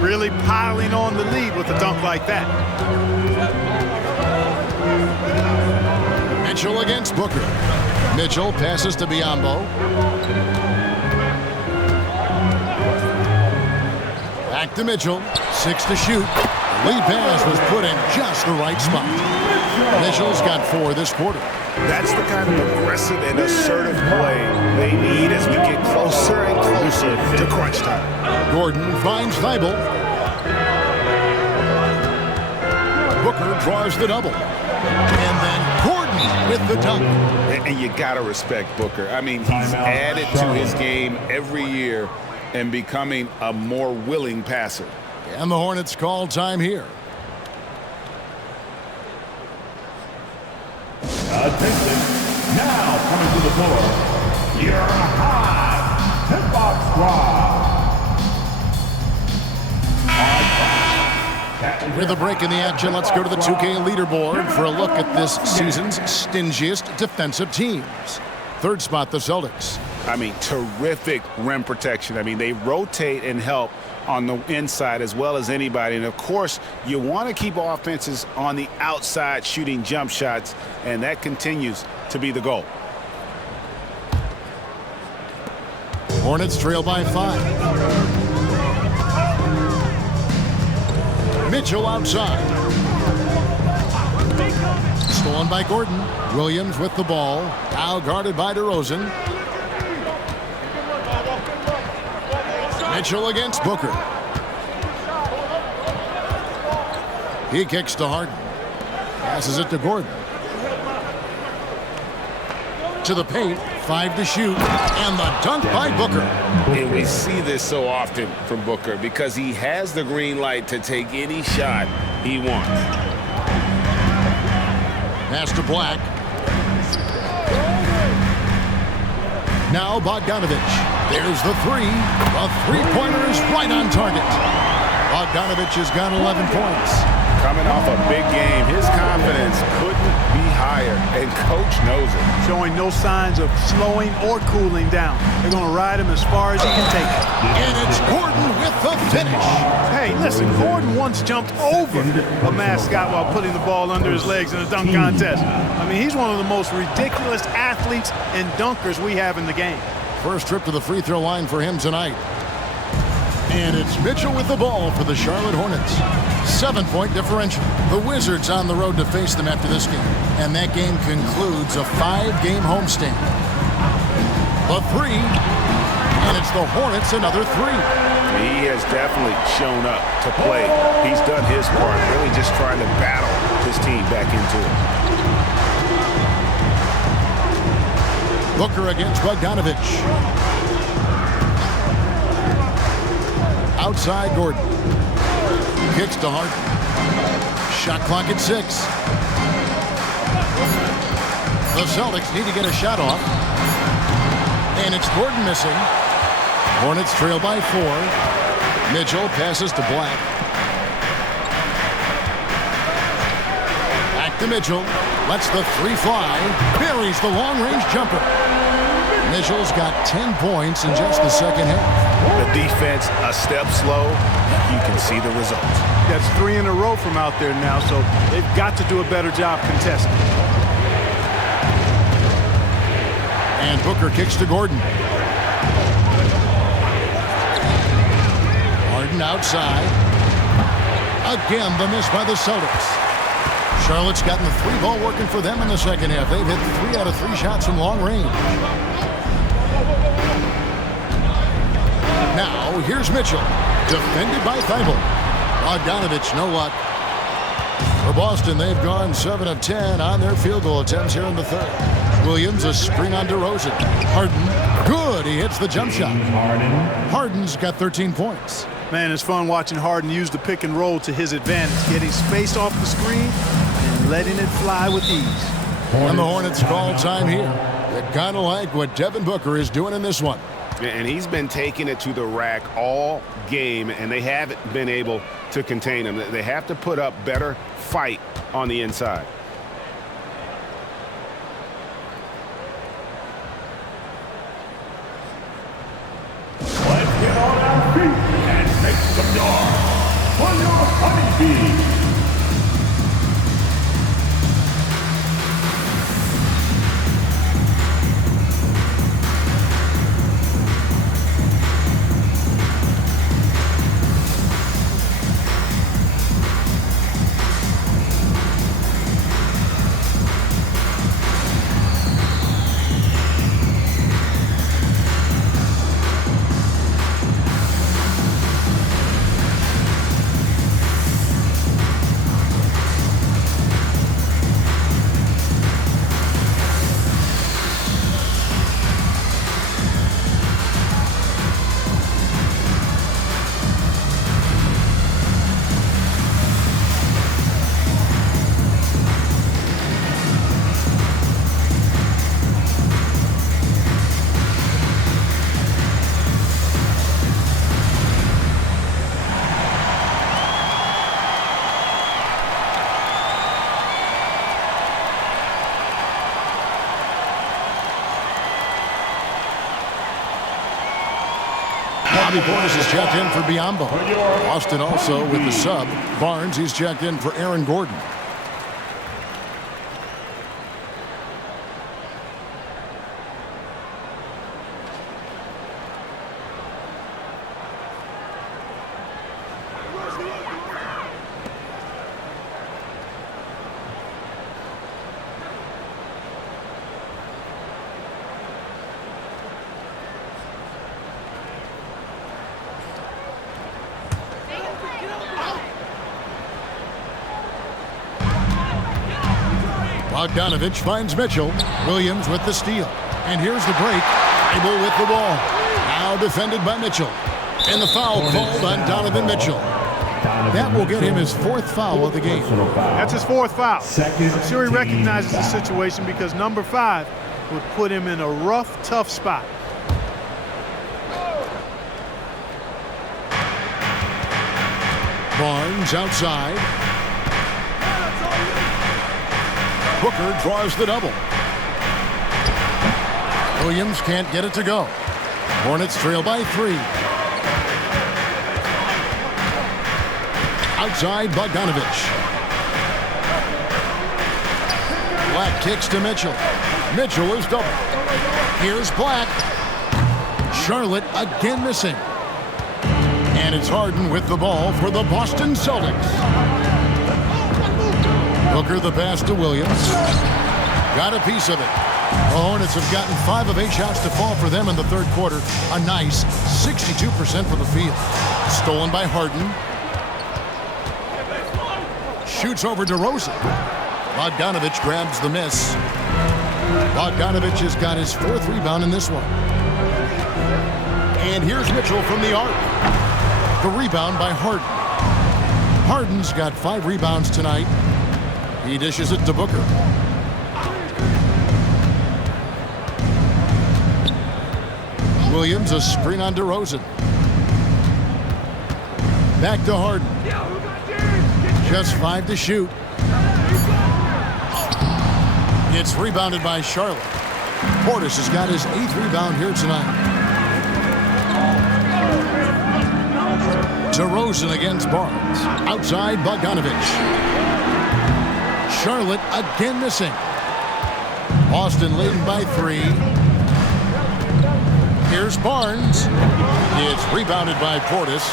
Really piling on the lead with a dunk like that. Mitchell against Booker. Mitchell passes to Biyombo. Back to Mitchell. 6 to shoot. The lead pass was put in just the right spot. Mitchell's got 4 this quarter. That's the kind of aggressive and assertive play they need as we get closer and closer to crunch time. Gordon finds Thibault. Booker draws the double. And then Gordon with the dunk. And you got to respect Booker. I mean, he's added to his game every year and becoming a more willing passer. And the Hornets call time here. Attention. Now coming to the floor, your high tip-off squad. With a break in the action, let's go to the 2K leaderboard for a look at this season's stingiest defensive teams. Third spot, the Celtics. I mean, terrific rim protection. I mean, they rotate and help on the inside as well as anybody. And, of course, you want to keep offenses on the outside shooting jump shots, and that continues to be the goal. Hornets trail by 5. Mitchell outside. Stolen by Gordon. Williams with the ball. Now guarded by DeRozan. Mitchell against Booker. He kicks to Harden. Passes it to Gordon. To the paint. 5 to shoot. And the dunk by Booker. And we see this so often from Booker because he has the green light to take any shot he wants. Pass to Black. Now Bogdanovich. There's the 3. The three-pointer is right on target. Bogdanovich has got 11 points. Coming off a big game, his confidence couldn't be higher, and coach knows it. Showing no signs of slowing or cooling down. They're going to ride him as far as he can take it. And it's Gordon with the finish. Hey, listen, Gordon once jumped over a mascot while putting the ball under his legs in a dunk contest. I mean, he's one of the most ridiculous athletes and dunkers we have in the game. First trip to the free throw line for him tonight. And it's Mitchell with the ball for the Charlotte Hornets. 7-point differential. The Wizards on the road to face them after this game. And that game concludes a 5-game homestand. The 3. And it's the Hornets another 3. He has definitely shown up to play. He's done his part, really just trying to battle his team back into it. Booker against Bogdanovich. Outside Gordon. Kicks to Harden. Shot clock at 6. The Celtics need to get a shot off. And it's Gordon missing. Hornets trail by 4. Mitchell passes to Black. Back to Mitchell. Lets the 3 fly. Buries the long-range jumper. Mitchell's got 10 points in just the second half. The defense a step slow. You can see the results. That's 3 in a row from out there now, so they've got to do a better job contesting. And Booker kicks to Gordon. Harden outside. Again, the miss by the Celtics. Charlotte's gotten the 3-ball working for them in the second half. They've hit 3 out of 3 shots from long range. Now, here's Mitchell. Defended by Thibault. Bogdanovich, no luck. For Boston, they've gone 7 of 10 on their field goal attempts here in the third. Williams, a screen on DeRozan. Harden, good. He hits the jump shot. Harden's got 13 points. Man, it's fun watching Harden use the pick and roll to his advantage. Getting space off the screen, letting it fly with ease. And the Hornets call time here. You kind of like what Devin Booker is doing in this one. And he's been taking it to the rack all game, and they haven't been able to contain him. They have to put up better fight on the inside. Let's get on our feet and make some noise for your Honeybees. Bobby Portis is checked in for Biyombo. Boston also with the sub. Barnes, he's checked in for Aaron Gordon. Bogdanovich finds Mitchell. Williams with the steal. And here's the break. Able with the ball. Now defended by Mitchell. And the foul called on Donovan Mitchell. That will get him his fourth foul of the game. That's his fourth foul. I'm sure he recognizes the situation because number 5 would put him in a rough, tough spot. Barnes outside. Booker draws the double. Williams can't get it to go. Hornets trail by 3. Outside Bogdanovich. Black kicks to Mitchell. Mitchell is double. Here's Black. Charlotte again missing. And it's Harden with the ball for the Boston Celtics. Booker the pass to Williams. Got a piece of it. The Hornets have gotten 5 of 8 shots to fall for them in the third quarter. A nice 62% for the field. Stolen by Harden. Shoots over DeRozan. Bogdanovich grabs the miss. Bogdanovich has got his 4th rebound in this one. And here's Mitchell from the arc. The rebound by Harden. Harden's got 5 rebounds tonight. He dishes it to Booker. Williams a screen on DeRozan. Back to Harden. Just 5 to shoot. It's rebounded by Charlotte. Portis has got his 8th rebound here tonight. DeRozan against Barnes. Outside Bogdanovich. Charlotte again missing. Boston leading by 3. Here's Barnes. It's rebounded by Portis.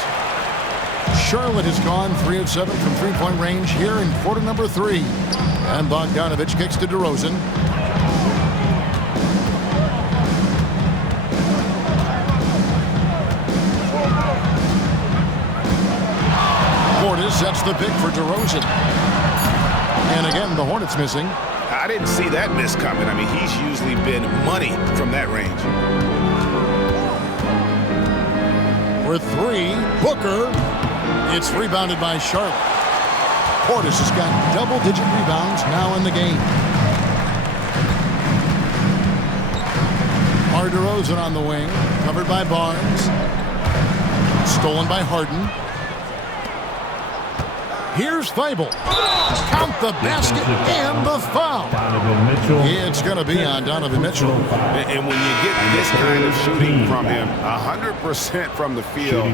Charlotte has gone 3 of 7 from three-point range here in quarter number 3. And Bogdanovich kicks to DeRozan. Portis sets the pick for DeRozan. And again, the Hornets missing. I didn't see that miss coming. I mean, he's usually been money from that range. For 3, Booker. It's rebounded by Charlotte. Portis has got double-digit rebounds now in the game. DeRozan on the wing, covered by Barnes. Stolen by Harden. Here's Thibault. Count the basket and the foul. It's going to be on Donovan Mitchell. And when you get this kind of shooting from him, 100% from the field,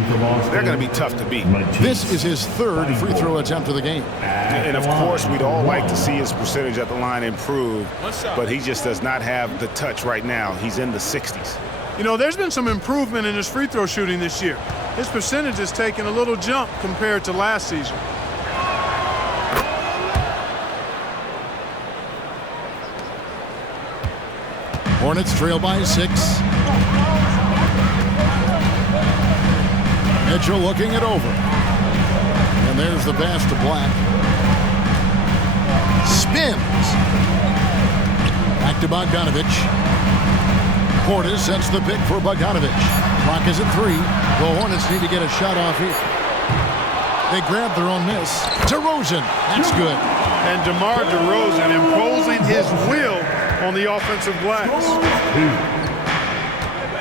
they're going to be tough to beat. This is his third free throw attempt of the game. And, of course, we'd all like to see his percentage at the line improve, but he just does not have the touch right now. He's in the 60s. You know, there's been some improvement in his free throw shooting this year. His percentage has taken a little jump compared to last season. Hornets trail by 6. Mitchell looking it over. And there's the pass to Black. Spins. Back to Bogdanovich. Portis sets the pick for Bogdanovich. Clock is at 3. The Hornets need to get a shot off here. They grab their own miss. DeRozan. That's good. And DeMar DeRozan imposing his will on the offensive glass.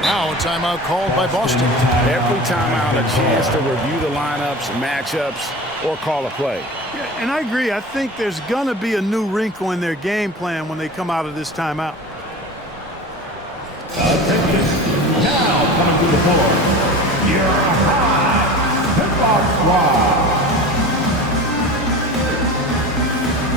Now a timeout called by Boston. Every timeout a chance to review the lineups, matchups, or call a play. Yeah, and I agree. I think there's going to be a new wrinkle in their game plan when they come out of this timeout. Now coming to the floor, your high tip-off squad.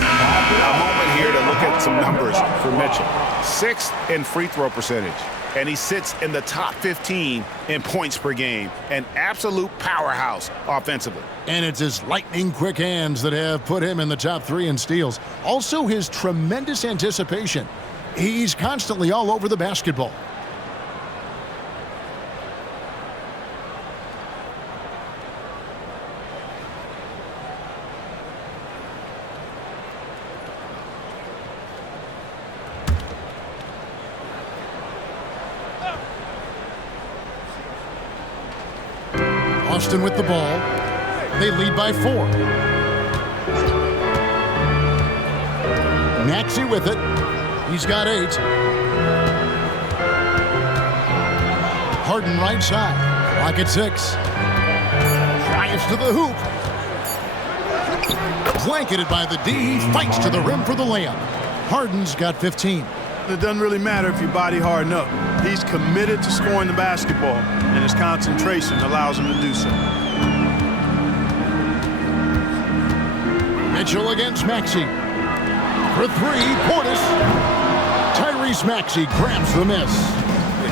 A moment here to look at some numbers for Mitchell. 6th in free throw percentage, and he sits in the top 15 in points per game. An absolute powerhouse offensively. And it's his lightning-quick hands that have put him in the top 3 in steals. Also his tremendous anticipation. He's constantly all over the basketball. Boston with the ball. They lead by 4. Maxey with it. He's got 8. Harden right side. Clock at 6. Drives to the hoop. Blanketed by the D. He fights to the rim for the layup. Harden's got 15. It doesn't really matter if you body harden up. He's committed to scoring the basketball, and his concentration allows him to do so. Mitchell against Maxey. For 3, Portis. Tyrese Maxey grabs the miss.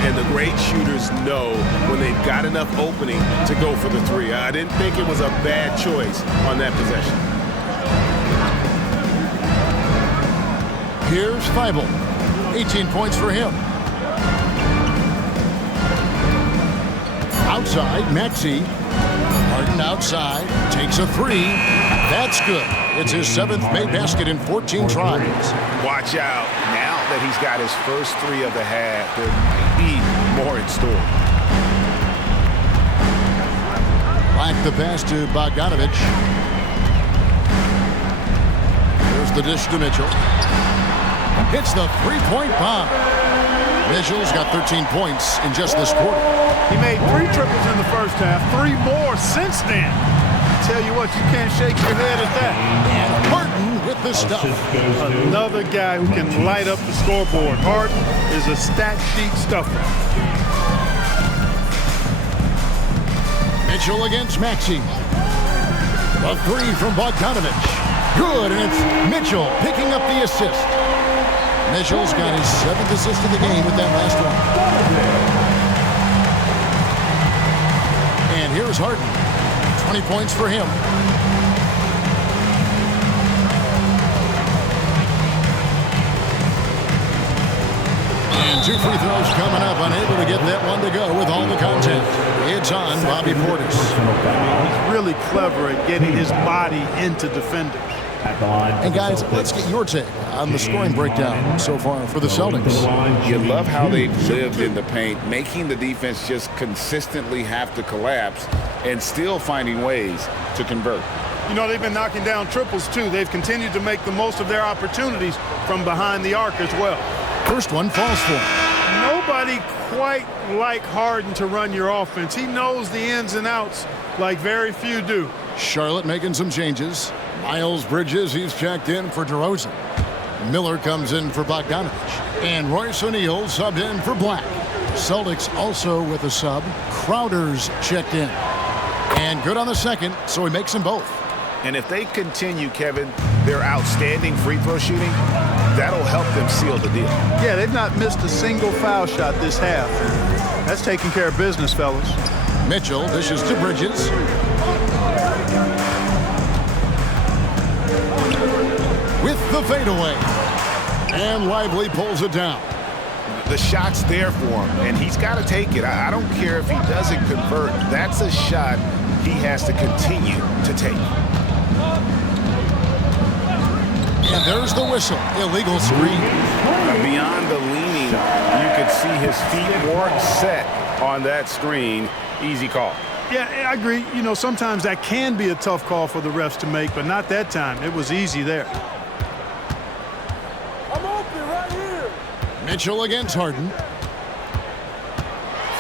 And the great shooters know when they've got enough opening to go for the 3. I didn't think it was a bad choice on that possession. Here's Thibault. 18 points for him. Outside, Maxey. Harden outside. Takes a 3. That's good. It's his 7th made basket in 14 tries. Watch out. Now that he's got his first 3 of the half, there might be more in store. Black the pass to Bogdanovich. Here's the dish to Mitchell. Hits the 3-point bomb. Mitchell's got 13 points in just this quarter. He made 3 triples in the first half, 3 more since then. I tell you what, you can't shake your head at that. And Harden with the stuff. Another guy who can light up the scoreboard. Harden is a stat sheet stuffer. Mitchell against Maxey. The 3 from Bogdanovich. Good, and it's Mitchell picking up the assist. Mitchell's got his 7th assist of the game with that last one. And here's Harden. 20 points for him. And 2 free throws coming up. Unable to get that one to go with all the content. It's on Bobby Portis. He's really clever at getting his body into defenders. And guys, let's get your take on the scoring breakdown so far for the Celtics. You love how they've lived in the paint, making the defense just consistently have to collapse and still finding ways to convert. You know, they've been knocking down triples, too. They've continued to make the most of their opportunities from behind the arc as well. First one falls for him. Nobody quite like Harden to run your offense. He knows the ins and outs like very few do. Charlotte making some changes. Miles Bridges, he's checked in for DeRozan. Miller comes in for Bogdanovich. And Royce O'Neal subbed in for Black. Celtics also with a sub. Crowder's checked in. And good on the second, so he makes them both. And if they continue, Kevin, their outstanding free throw shooting, that'll help them seal the deal. Yeah, they've not missed a single foul shot this half. That's taking care of business, fellas. Mitchell dishes to Bridges. With the fadeaway. And Lively pulls it down. The shot's there for him, and he's got to take it. I don't care if he doesn't convert. That's a shot he has to continue to take. And there's the whistle. Illegal screen. Beyond the leaning, you could see his feet weren't set on that screen. Easy call. Yeah, I agree. You know, sometimes that can be a tough call for the refs to make, but not that time. It was easy there. I'm open right here. Mitchell against Harden.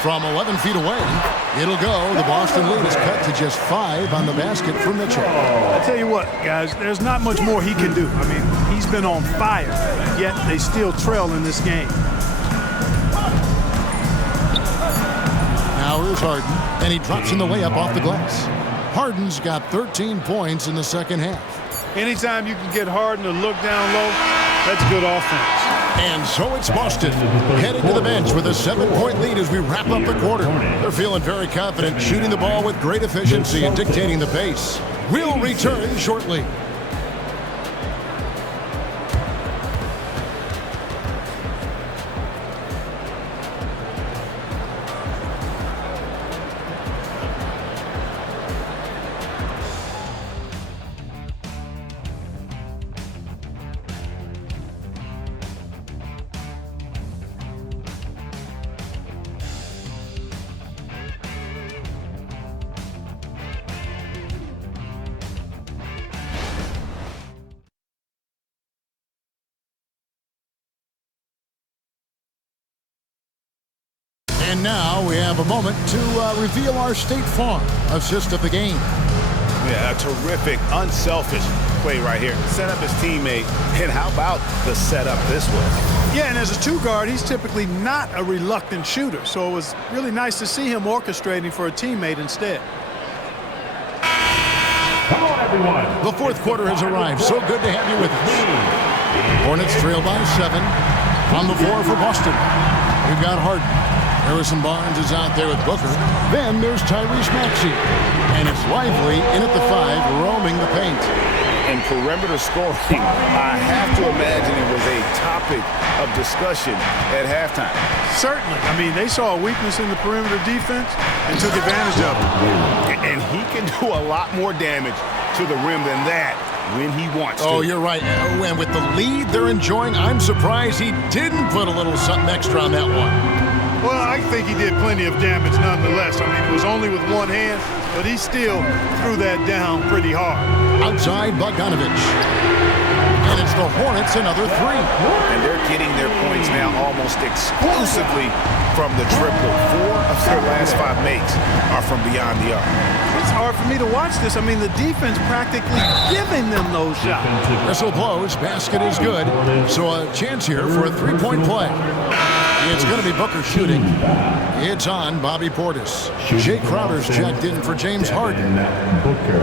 From 11 feet away, it'll go. The Boston lead is cut to just 5 on the basket for Mitchell. I tell you what, guys, there's not much more he can do. I mean, he's been on fire, yet they still trail in this game. Now here's Harden, and he drops in the layup off the glass. Harden's got 13 points in the second half. Anytime you can get Harden to look down low, that's good offense. And so it's Boston heading to the bench with a 7-point lead as we wrap up the quarter. They're feeling very confident, shooting the ball with great efficiency and dictating the pace. We'll return shortly. And now we have a moment to reveal our State Farm assist of the game. Yeah, a terrific, unselfish play right here. Set up his teammate, and how about the setup this was? Yeah, and as a two-guard, he's typically not a reluctant shooter, so it was really nice to see him orchestrating for a teammate instead. Come on, everyone. The fourth quarter has arrived. So good to have you with us. Hornets trail by 7. On the floor for Boston, we've got Harden. Harrison Barnes is out there with Booker. Then there's Tyrese Maxey. And it's Lively in at the 5, roaming the paint. And perimeter scoring, I have to imagine it was a topic of discussion at halftime. Certainly. I mean, they saw a weakness in the perimeter defense and took advantage of it. And he can do a lot more damage to the rim than that when he wants to. Oh, you're right. And with the lead they're enjoying, I'm surprised he didn't put a little something extra on that one. Well, I think he did plenty of damage nonetheless. I mean, it was only with one hand, but he still threw that down pretty hard. Outside Bogdanovich. And it's the Hornets another 3. And they're getting their points now almost exclusively from the triple. 4 of their last 5 makes are from beyond the arc. It's hard for me to watch this. I mean, the defense practically giving them those shots. Whistle blows. Basket is good. So a chance here for a 3-point play. It's going to be Booker shooting. It's on Bobby Portis. Jay Crowder's checked in for James Harden. Booker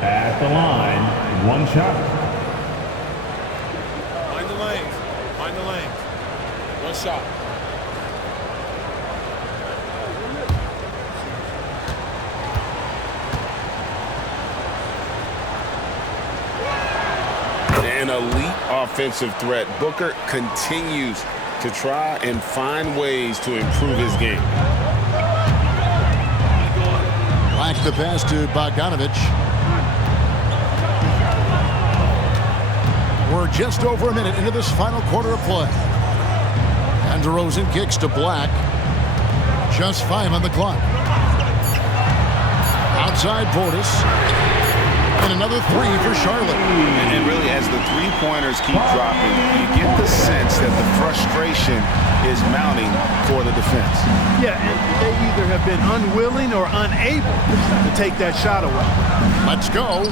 at the line. 1 shot. Find the lanes. Find the lanes. 1 shot. An elite offensive threat. Booker continues to try and find ways to improve his game. Black the pass to Bogdanovich. We're just over a minute into this final quarter of play. And DeRozan kicks to Black. Just 5 on the clock. Outside Portis. And another three for Charlotte. And really, as the three-pointers keep dropping, you get the sense that the frustration is mounting for the defense. Yeah, and they either have been unwilling or unable to take that shot away. Let's go.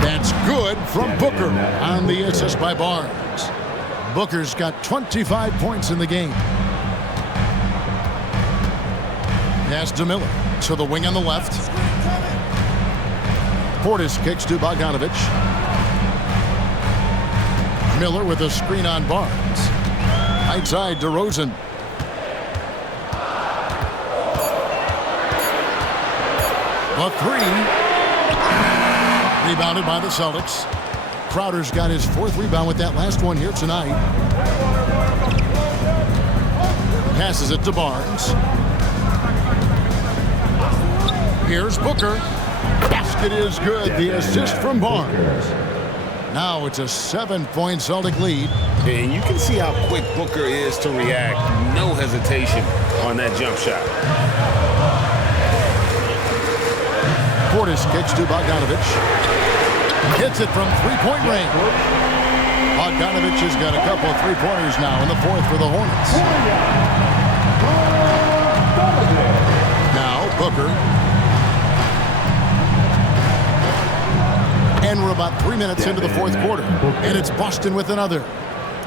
That's good from Booker on the assist by Barnes. Booker's got 25 points in the game. Pass to Miller to the wing on the left. Portis kicks to Bogdanovich. Miller with a screen on Barnes. Right side to Rosen. A three. Rebounded by the Celtics. Crowder's got his fourth rebound with that last one here tonight. Passes it to Barnes. Here's Booker. Basket is good. The assist from Barnes. Now it's a 7-point Celtic lead. And you can see how quick Booker is to react. No hesitation on that jump shot. Portis kicks to Bogdanovich. Hits it from three-point range. Bogdanovich has got a couple of three-pointers now in the fourth for the Hornets. Now Booker. And we're about 3 minutes into the fourth quarter. And it's Boston with another.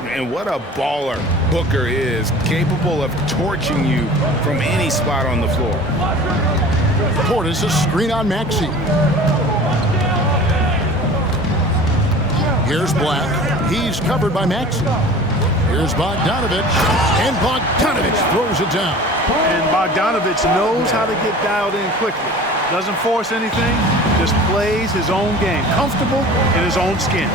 And what a baller Booker is, capable of torching you from any spot on the floor. Portis, a screen on Maxey. Here's Black. He's covered by Maxey. Here's Bogdanovich. And Bogdanovich throws it down. And Bogdanovich knows how to get dialed in quickly. Doesn't force anything, just plays his own game. Comfortable in his own skin.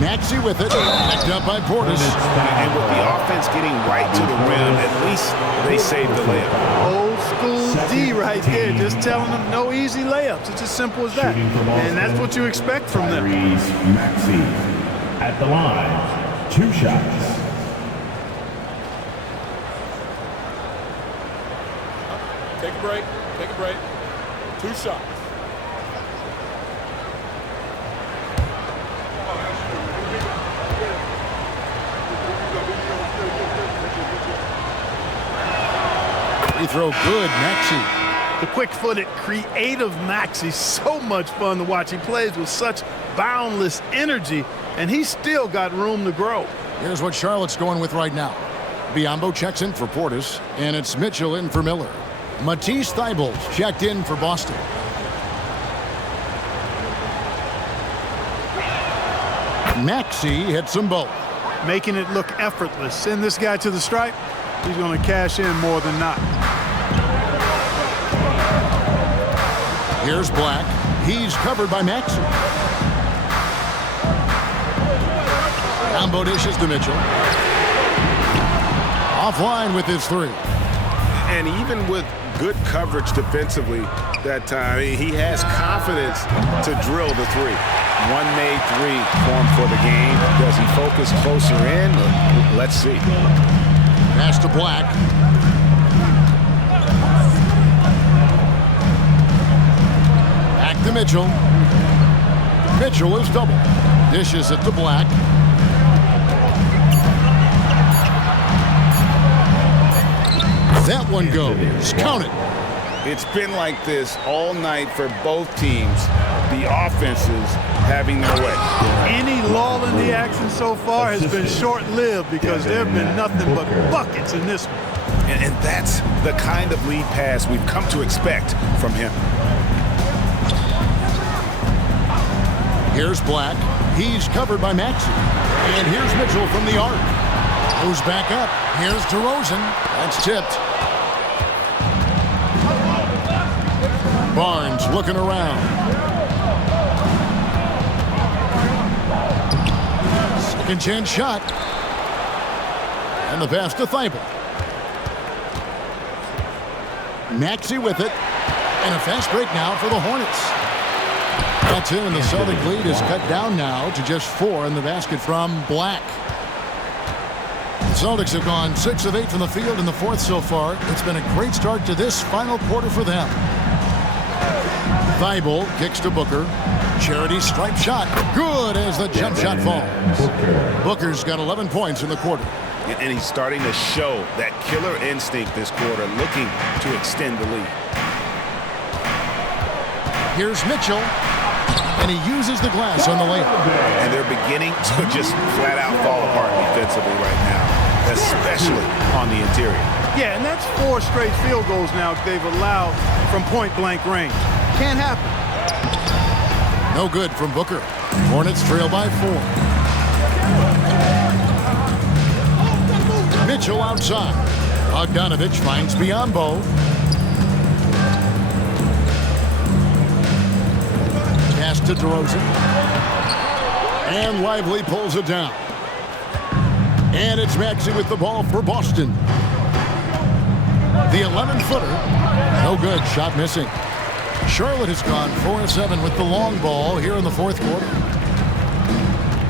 Maxey with it. Picked up by Portis. And with the offense getting right to the rim, at least they saved the layup. Old school D right there, just telling them no easy layups. It's as simple as that. And that's what you expect from them. Maxey at the line, 2 shots. Take a break. Take a break. 2 shots. Free throw good, Maxey. The quick-footed, creative Maxey, so much fun to watch. He plays with such boundless energy, and he's still got room to grow. Here's what Charlotte's going with right now. Biyombo checks in for Portis, and it's Mitchell in for Miller. Matisse Thybulle checked in for Boston. Maxey hits them both. Making it look effortless. Send this guy to the stripe, he's going to cash in more than not. Here's Black. He's covered by Maxey. Combo dishes to Mitchell. Offline with his three. And even with good coverage defensively that time, he has confidence to drill the three. One made three for him for the game. Does he focus closer in? Let's see. Pass to Black. Back to Mitchell. Mitchell is double. Dishes it to Black. That one goes. Count it. It's been like this all night for both teams. The offenses having their way. Any lull in the action so far has been short-lived because there have been nothing but buckets in this one. And that's the kind of lead pass we've come to expect from him. Here's Black. He's covered by Maxey. And here's Mitchell from the arc. Goes back up. Here's DeRozan. That's tipped. Barnes looking around. Second chance shot. And the pass to Thybulle. Maxey with it. And a fast break now for the Hornets. That's it, and the Celtic lead is cut down now to just 4 in the basket from Black. The Celtics have gone 6 of 8 from the field in the fourth so far. It's been a great start to this final quarter for them. Thibault kicks to Booker. Charity stripe shot. Good as the jump shot falls. Booker's got 11 points in the quarter. And he's starting to show that killer instinct this quarter, looking to extend the lead. Here's Mitchell, and he uses the glass on the layup. And they're beginning to just flat out fall apart defensively right now, especially on the interior. Yeah, and that's 4 straight field goals now they've allowed from point-blank range. Can't happen. No good from Booker. Hornets trail by 4. Mitchell outside. Bogdanovich finds Biyombo. Pass to DeRozan. And Lively pulls it down. And it's Maxey with the ball for Boston. The 11-footer. No good. Shot missing. Charlotte has gone 4-7 with the long ball here in the fourth quarter.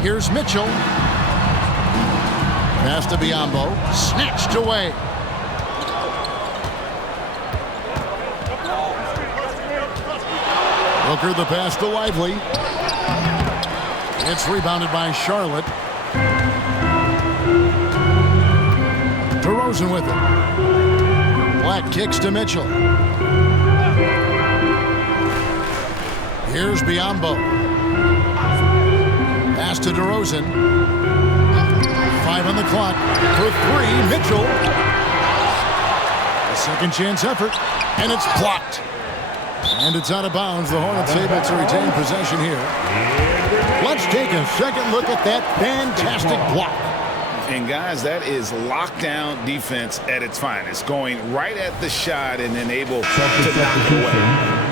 Here's Mitchell. Pass to Biyombo. Snatched away. Booker the pass to Lively. It's rebounded by Charlotte. DeRozan with it. Black kicks to Mitchell. Here's Biyombo. Pass to DeRozan. 5 on the clock for 3. Mitchell. A second chance effort, and it's blocked. And it's out of bounds. The Hornets able to retain possession here. Let's take a second look at that fantastic block. And guys, that is lockdown defense at its finest, going right at the shot and then able to knock it away.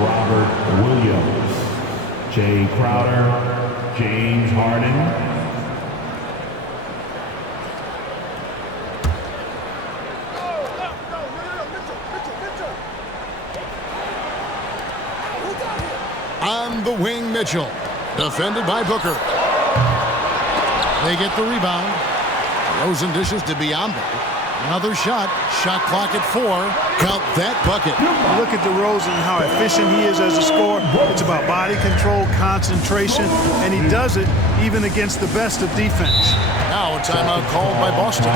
Robert Williams, Jay Crowder, James Harden. On the wing, Mitchell. Defended by Booker. They get the rebound. Rosen dishes to Biyombo. Another shot. Shot clock at 4. Count that bucket. Look at DeRozan, how efficient he is as a scorer. It's about body control, concentration, and he does it even against the best of defense. Now a timeout called by Boston.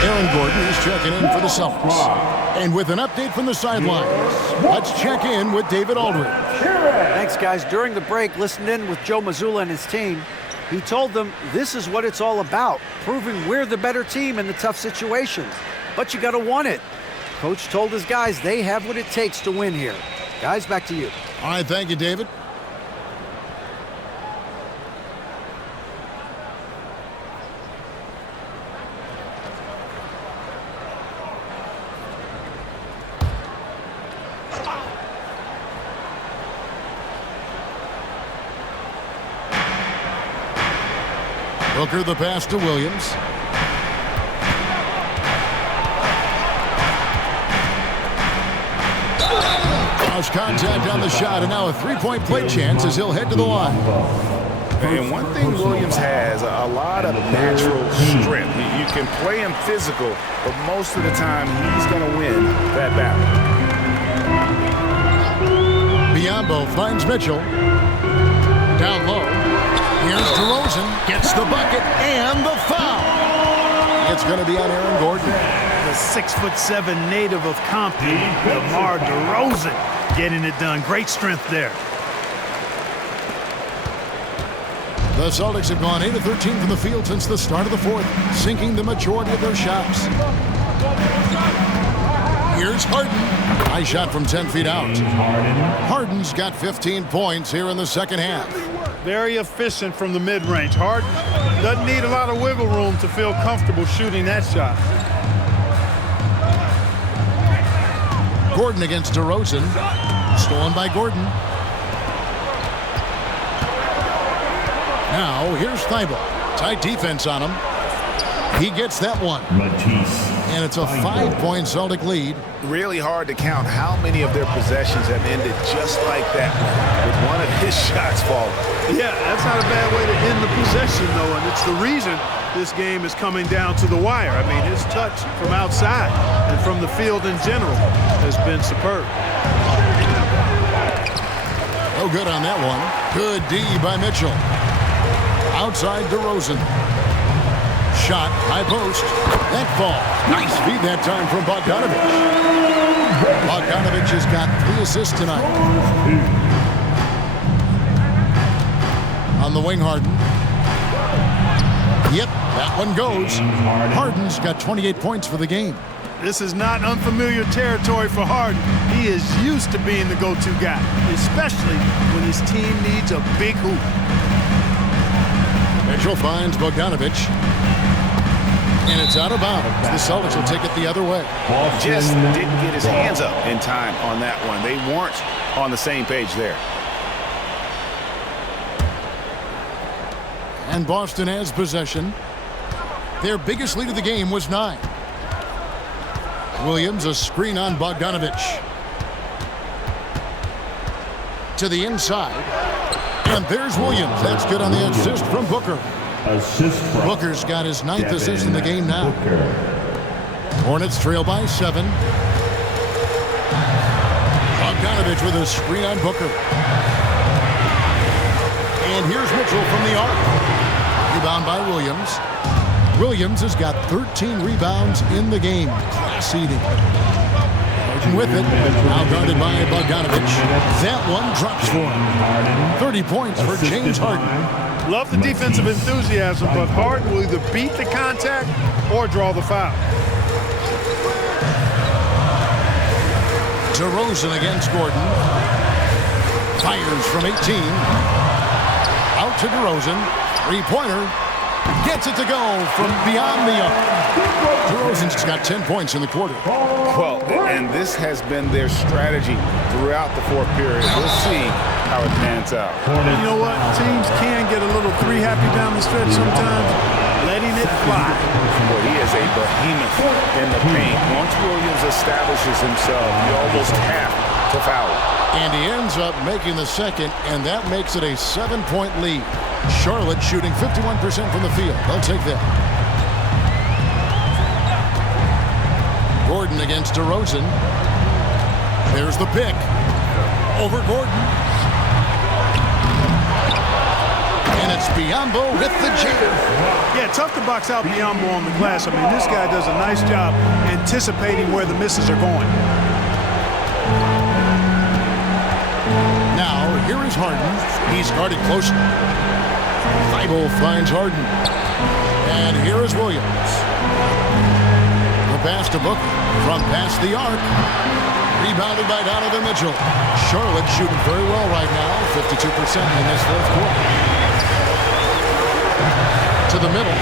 Aaron Gordon is checking in for the Celtics. And with an update from the sidelines, let's check in with David Aldridge. Thanks, guys. During the break, listened in with Joe Mazzulla and his team. He told them this is what it's all about, proving we're the better team in the tough situations. But you got to want it. Coach told his guys they have what it takes to win here. Guys, back to you. All right, thank you, David. Booker the pass to Williams. Cross contact on the shot, and now a three-point play chance as he'll head to the line. And one thing Williams has, a lot of natural strength. You can play him physical, but most of the time he's going to win that battle. Biyombo finds Mitchell. Down low. Here's DeRozan, gets the bucket and the foul. It's going to be on Aaron Gordon. The 6'7" native of Compton, DeMar DeRozan, getting it done. Great strength there. The Celtics have gone 8 of 13 from the field since the start of the fourth, sinking the majority of their shots. Here's Harden. High shot from 10 feet out. Harden's got 15 points here in the second half. Very efficient from the mid-range. Harden doesn't need a lot of wiggle room to feel comfortable shooting that shot. Gordon against DeRozan. Stolen by Gordon. Now, here's Thibault. Tight defense on him. He gets that one. And it's a 5-point Celtic lead. really hard to count how many of their possessions have ended just like that with one of his shots falling. Yeah, that's not a bad way to end the possession, though, and it's the reason this game is coming down to the wire. I mean, his touch from outside and from the field in general has been superb. No good on that one. Good D by Mitchell. Outside DeRozan. Shot, high post. That falls. Nice feed that time from Bogdanovich. Bogdanovich has got 3 assists tonight. On the wing, Harden. Yep, that one goes. Harden's got 28 points for the game. This is not unfamiliar territory for Harden. He is used to being the go-to guy, especially when his team needs a big hoop. Mitchell finds Bogdanovich. And it's out of bounds. The Celtics will take it the other way. Just didn't get his hands up in time on that one. They weren't on the same page there. And Boston has possession. Their biggest lead of the game was 9. Williams, a screen on Bogdanovich. To the inside. And there's Williams. That's good on the assist from Booker. Booker's got his 9th assist in the game now. Hornets trail by 7. Bogdanovich with a screen on Booker. And here's Mitchell from the arc. Rebound by Williams. Williams has got 13 rebounds in the game. Class eating. With it, now guarded by Bogdanovich. That one drops for him. 30 points for James Harden. Love the defensive enthusiasm, but Harden will either beat the contact or draw the foul. DeRozan against Gordon. Fires from 18. Out to DeRozan. 3-pointer. Gets it to go from beyond the arc. DeRozan's got 10 points in the quarter. Well, and this has been their strategy throughout the 4th period. We'll see how it pans out. You know what? Teams can get a little three-happy down the stretch sometimes. Letting it fly. Well, he is a behemoth in the paint. Once Williams establishes himself, you almost have to foul him. And he ends up making the second, and that makes it a 7-point lead. Charlotte shooting 51% from the field. They'll take that. Gordon against DeRozan. There's the pick. Over Gordon. And it's Biyombo with the jam. Yeah, tough to box out Biyombo on the glass. I mean, this guy does a nice job anticipating where the misses are going. Now, here is Harden. He's guarded closely. Thibault finds Harden. And here is Williams. The pass to Booker from past the arc. Rebounded by Donovan Mitchell. Charlotte shooting very well right now, 52% in this 4th quarter. To the middle.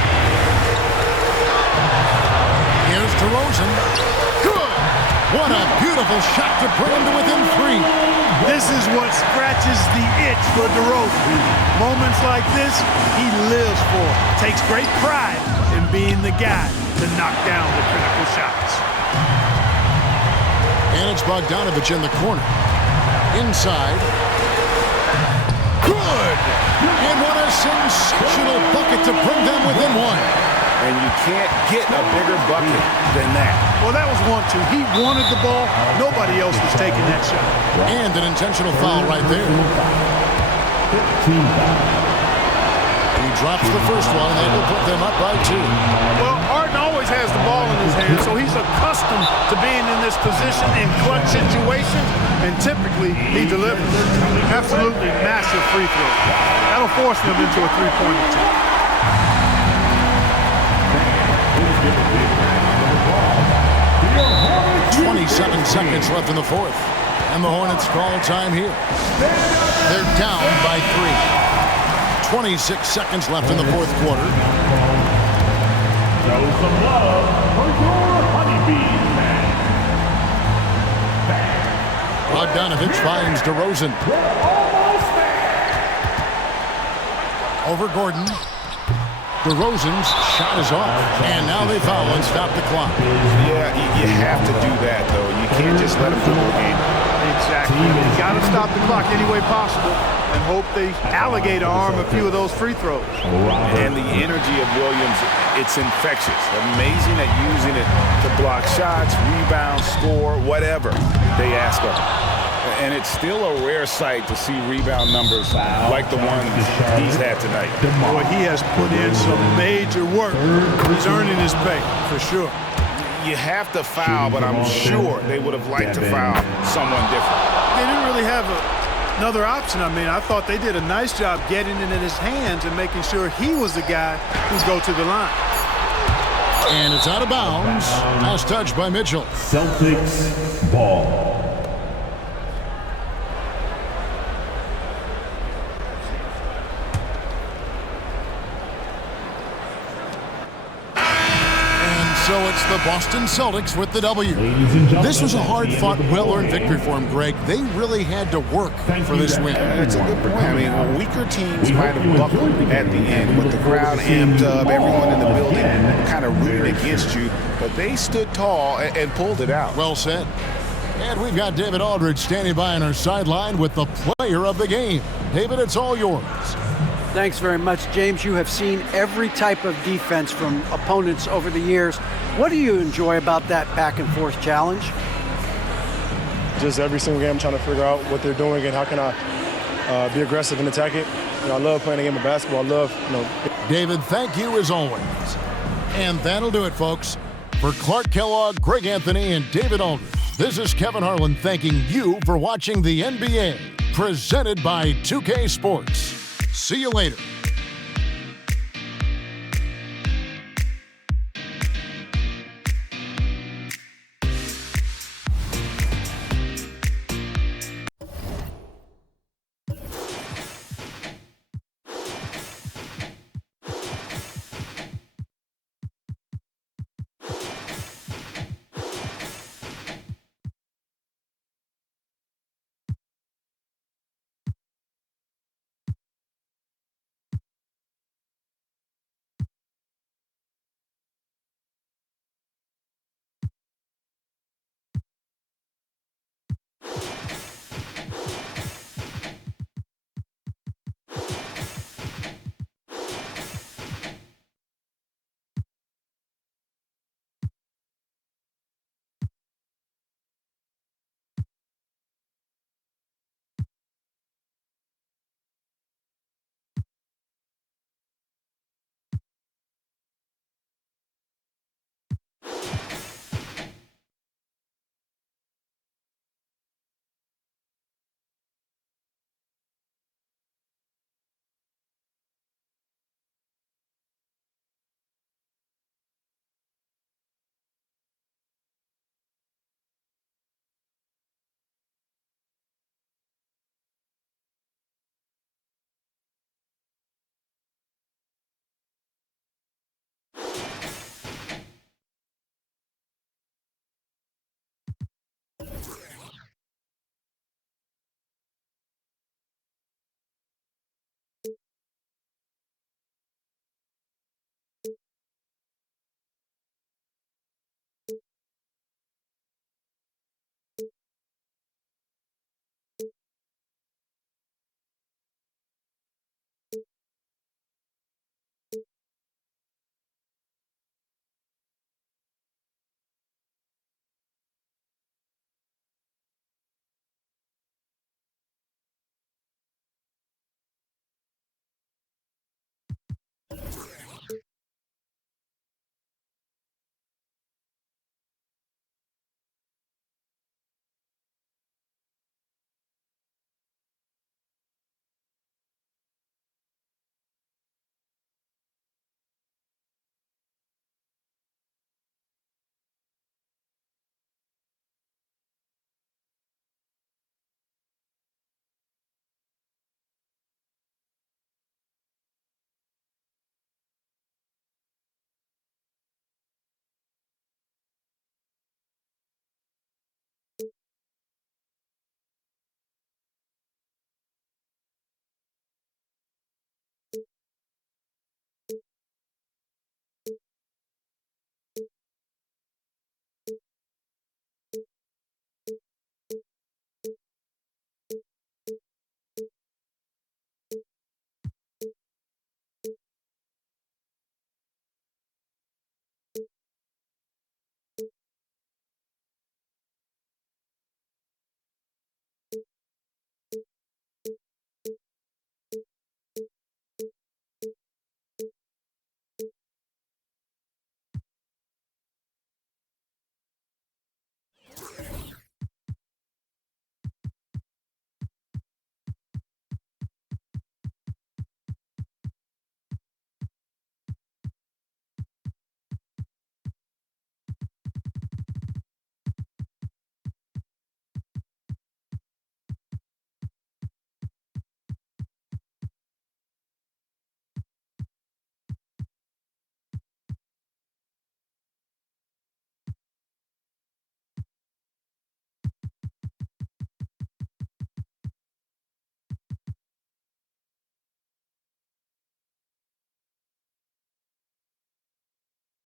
Here's DeRozan. Good! What a beautiful shot to bring him to within 3. This is what scratches the itch for DeRozan. Moments like this, he lives for. Takes great pride in being the guy to knock down the critical shots. And it's Bogdanovich in the corner. Inside. Good! And what a sensational bucket to bring them within 1. And you can't get a bigger bucket than that. Well, that was 1-2. He wanted the ball. Nobody else was taking that shot. And an intentional foul right there. He drops the first one, and they will put them up by 2. Well, Harden always has the ball in his hand, so he's accustomed to being in this position in clutch situations, and typically he delivers. Absolutely massive free throw. That'll force them into a three-point attempt. 27 seconds left in the 4th. And the Hornets call time here. They're down by 3. 26 seconds left in the 4th quarter. Show some love for your Honeybee fans. Bogdanovich finds DeRozan. Over Gordon. DeRozan's shot is off, and now they foul and stop the clock. Yeah, you have to do that, though. You can't just let them dribble the game. Exactly. You got to stop the clock any way possible and hope they alligator arm a few of those free throws. And the energy of Williams, it's infectious. Amazing at using it to block shots, rebound, score, whatever they ask of him. And it's still a rare sight to see rebound numbers like the ones he's had tonight. Boy, he has put in some major work. He's earning his pay, for sure. You have to foul, but I'm sure they would have liked to foul someone different. They didn't really have another option. I mean, I thought they did a nice job getting it in his hands and making sure he was the guy who'd go to the line. And it's out of bounds. Last touch by Mitchell. Celtics ball. So it's the Boston Celtics with the W. This was a hard-fought, well-earned victory for them, Greg. They really had to work for this win. That's a good point. I mean, weaker teams might have buckled at the end with the crowd amped up, everyone in the building kind of rooting against you, but they stood tall and pulled it out. Well said. And we've got David Aldridge standing by on our sideline with the player of the game. David, it's all yours. Thanks very much, James. You have seen every type of defense from opponents over the years. What do you enjoy about that back-and-forth challenge? Just every single game, I'm trying to figure out what they're doing and how can I be aggressive and attack it. You know, I love playing a game of basketball. I love, David, thank you as always. And that'll do it, folks. For Clark Kellogg, Greg Anthony, and David Aldridge, this is Kevin Harlan thanking you for watching the NBA, presented by 2K Sports. See you later.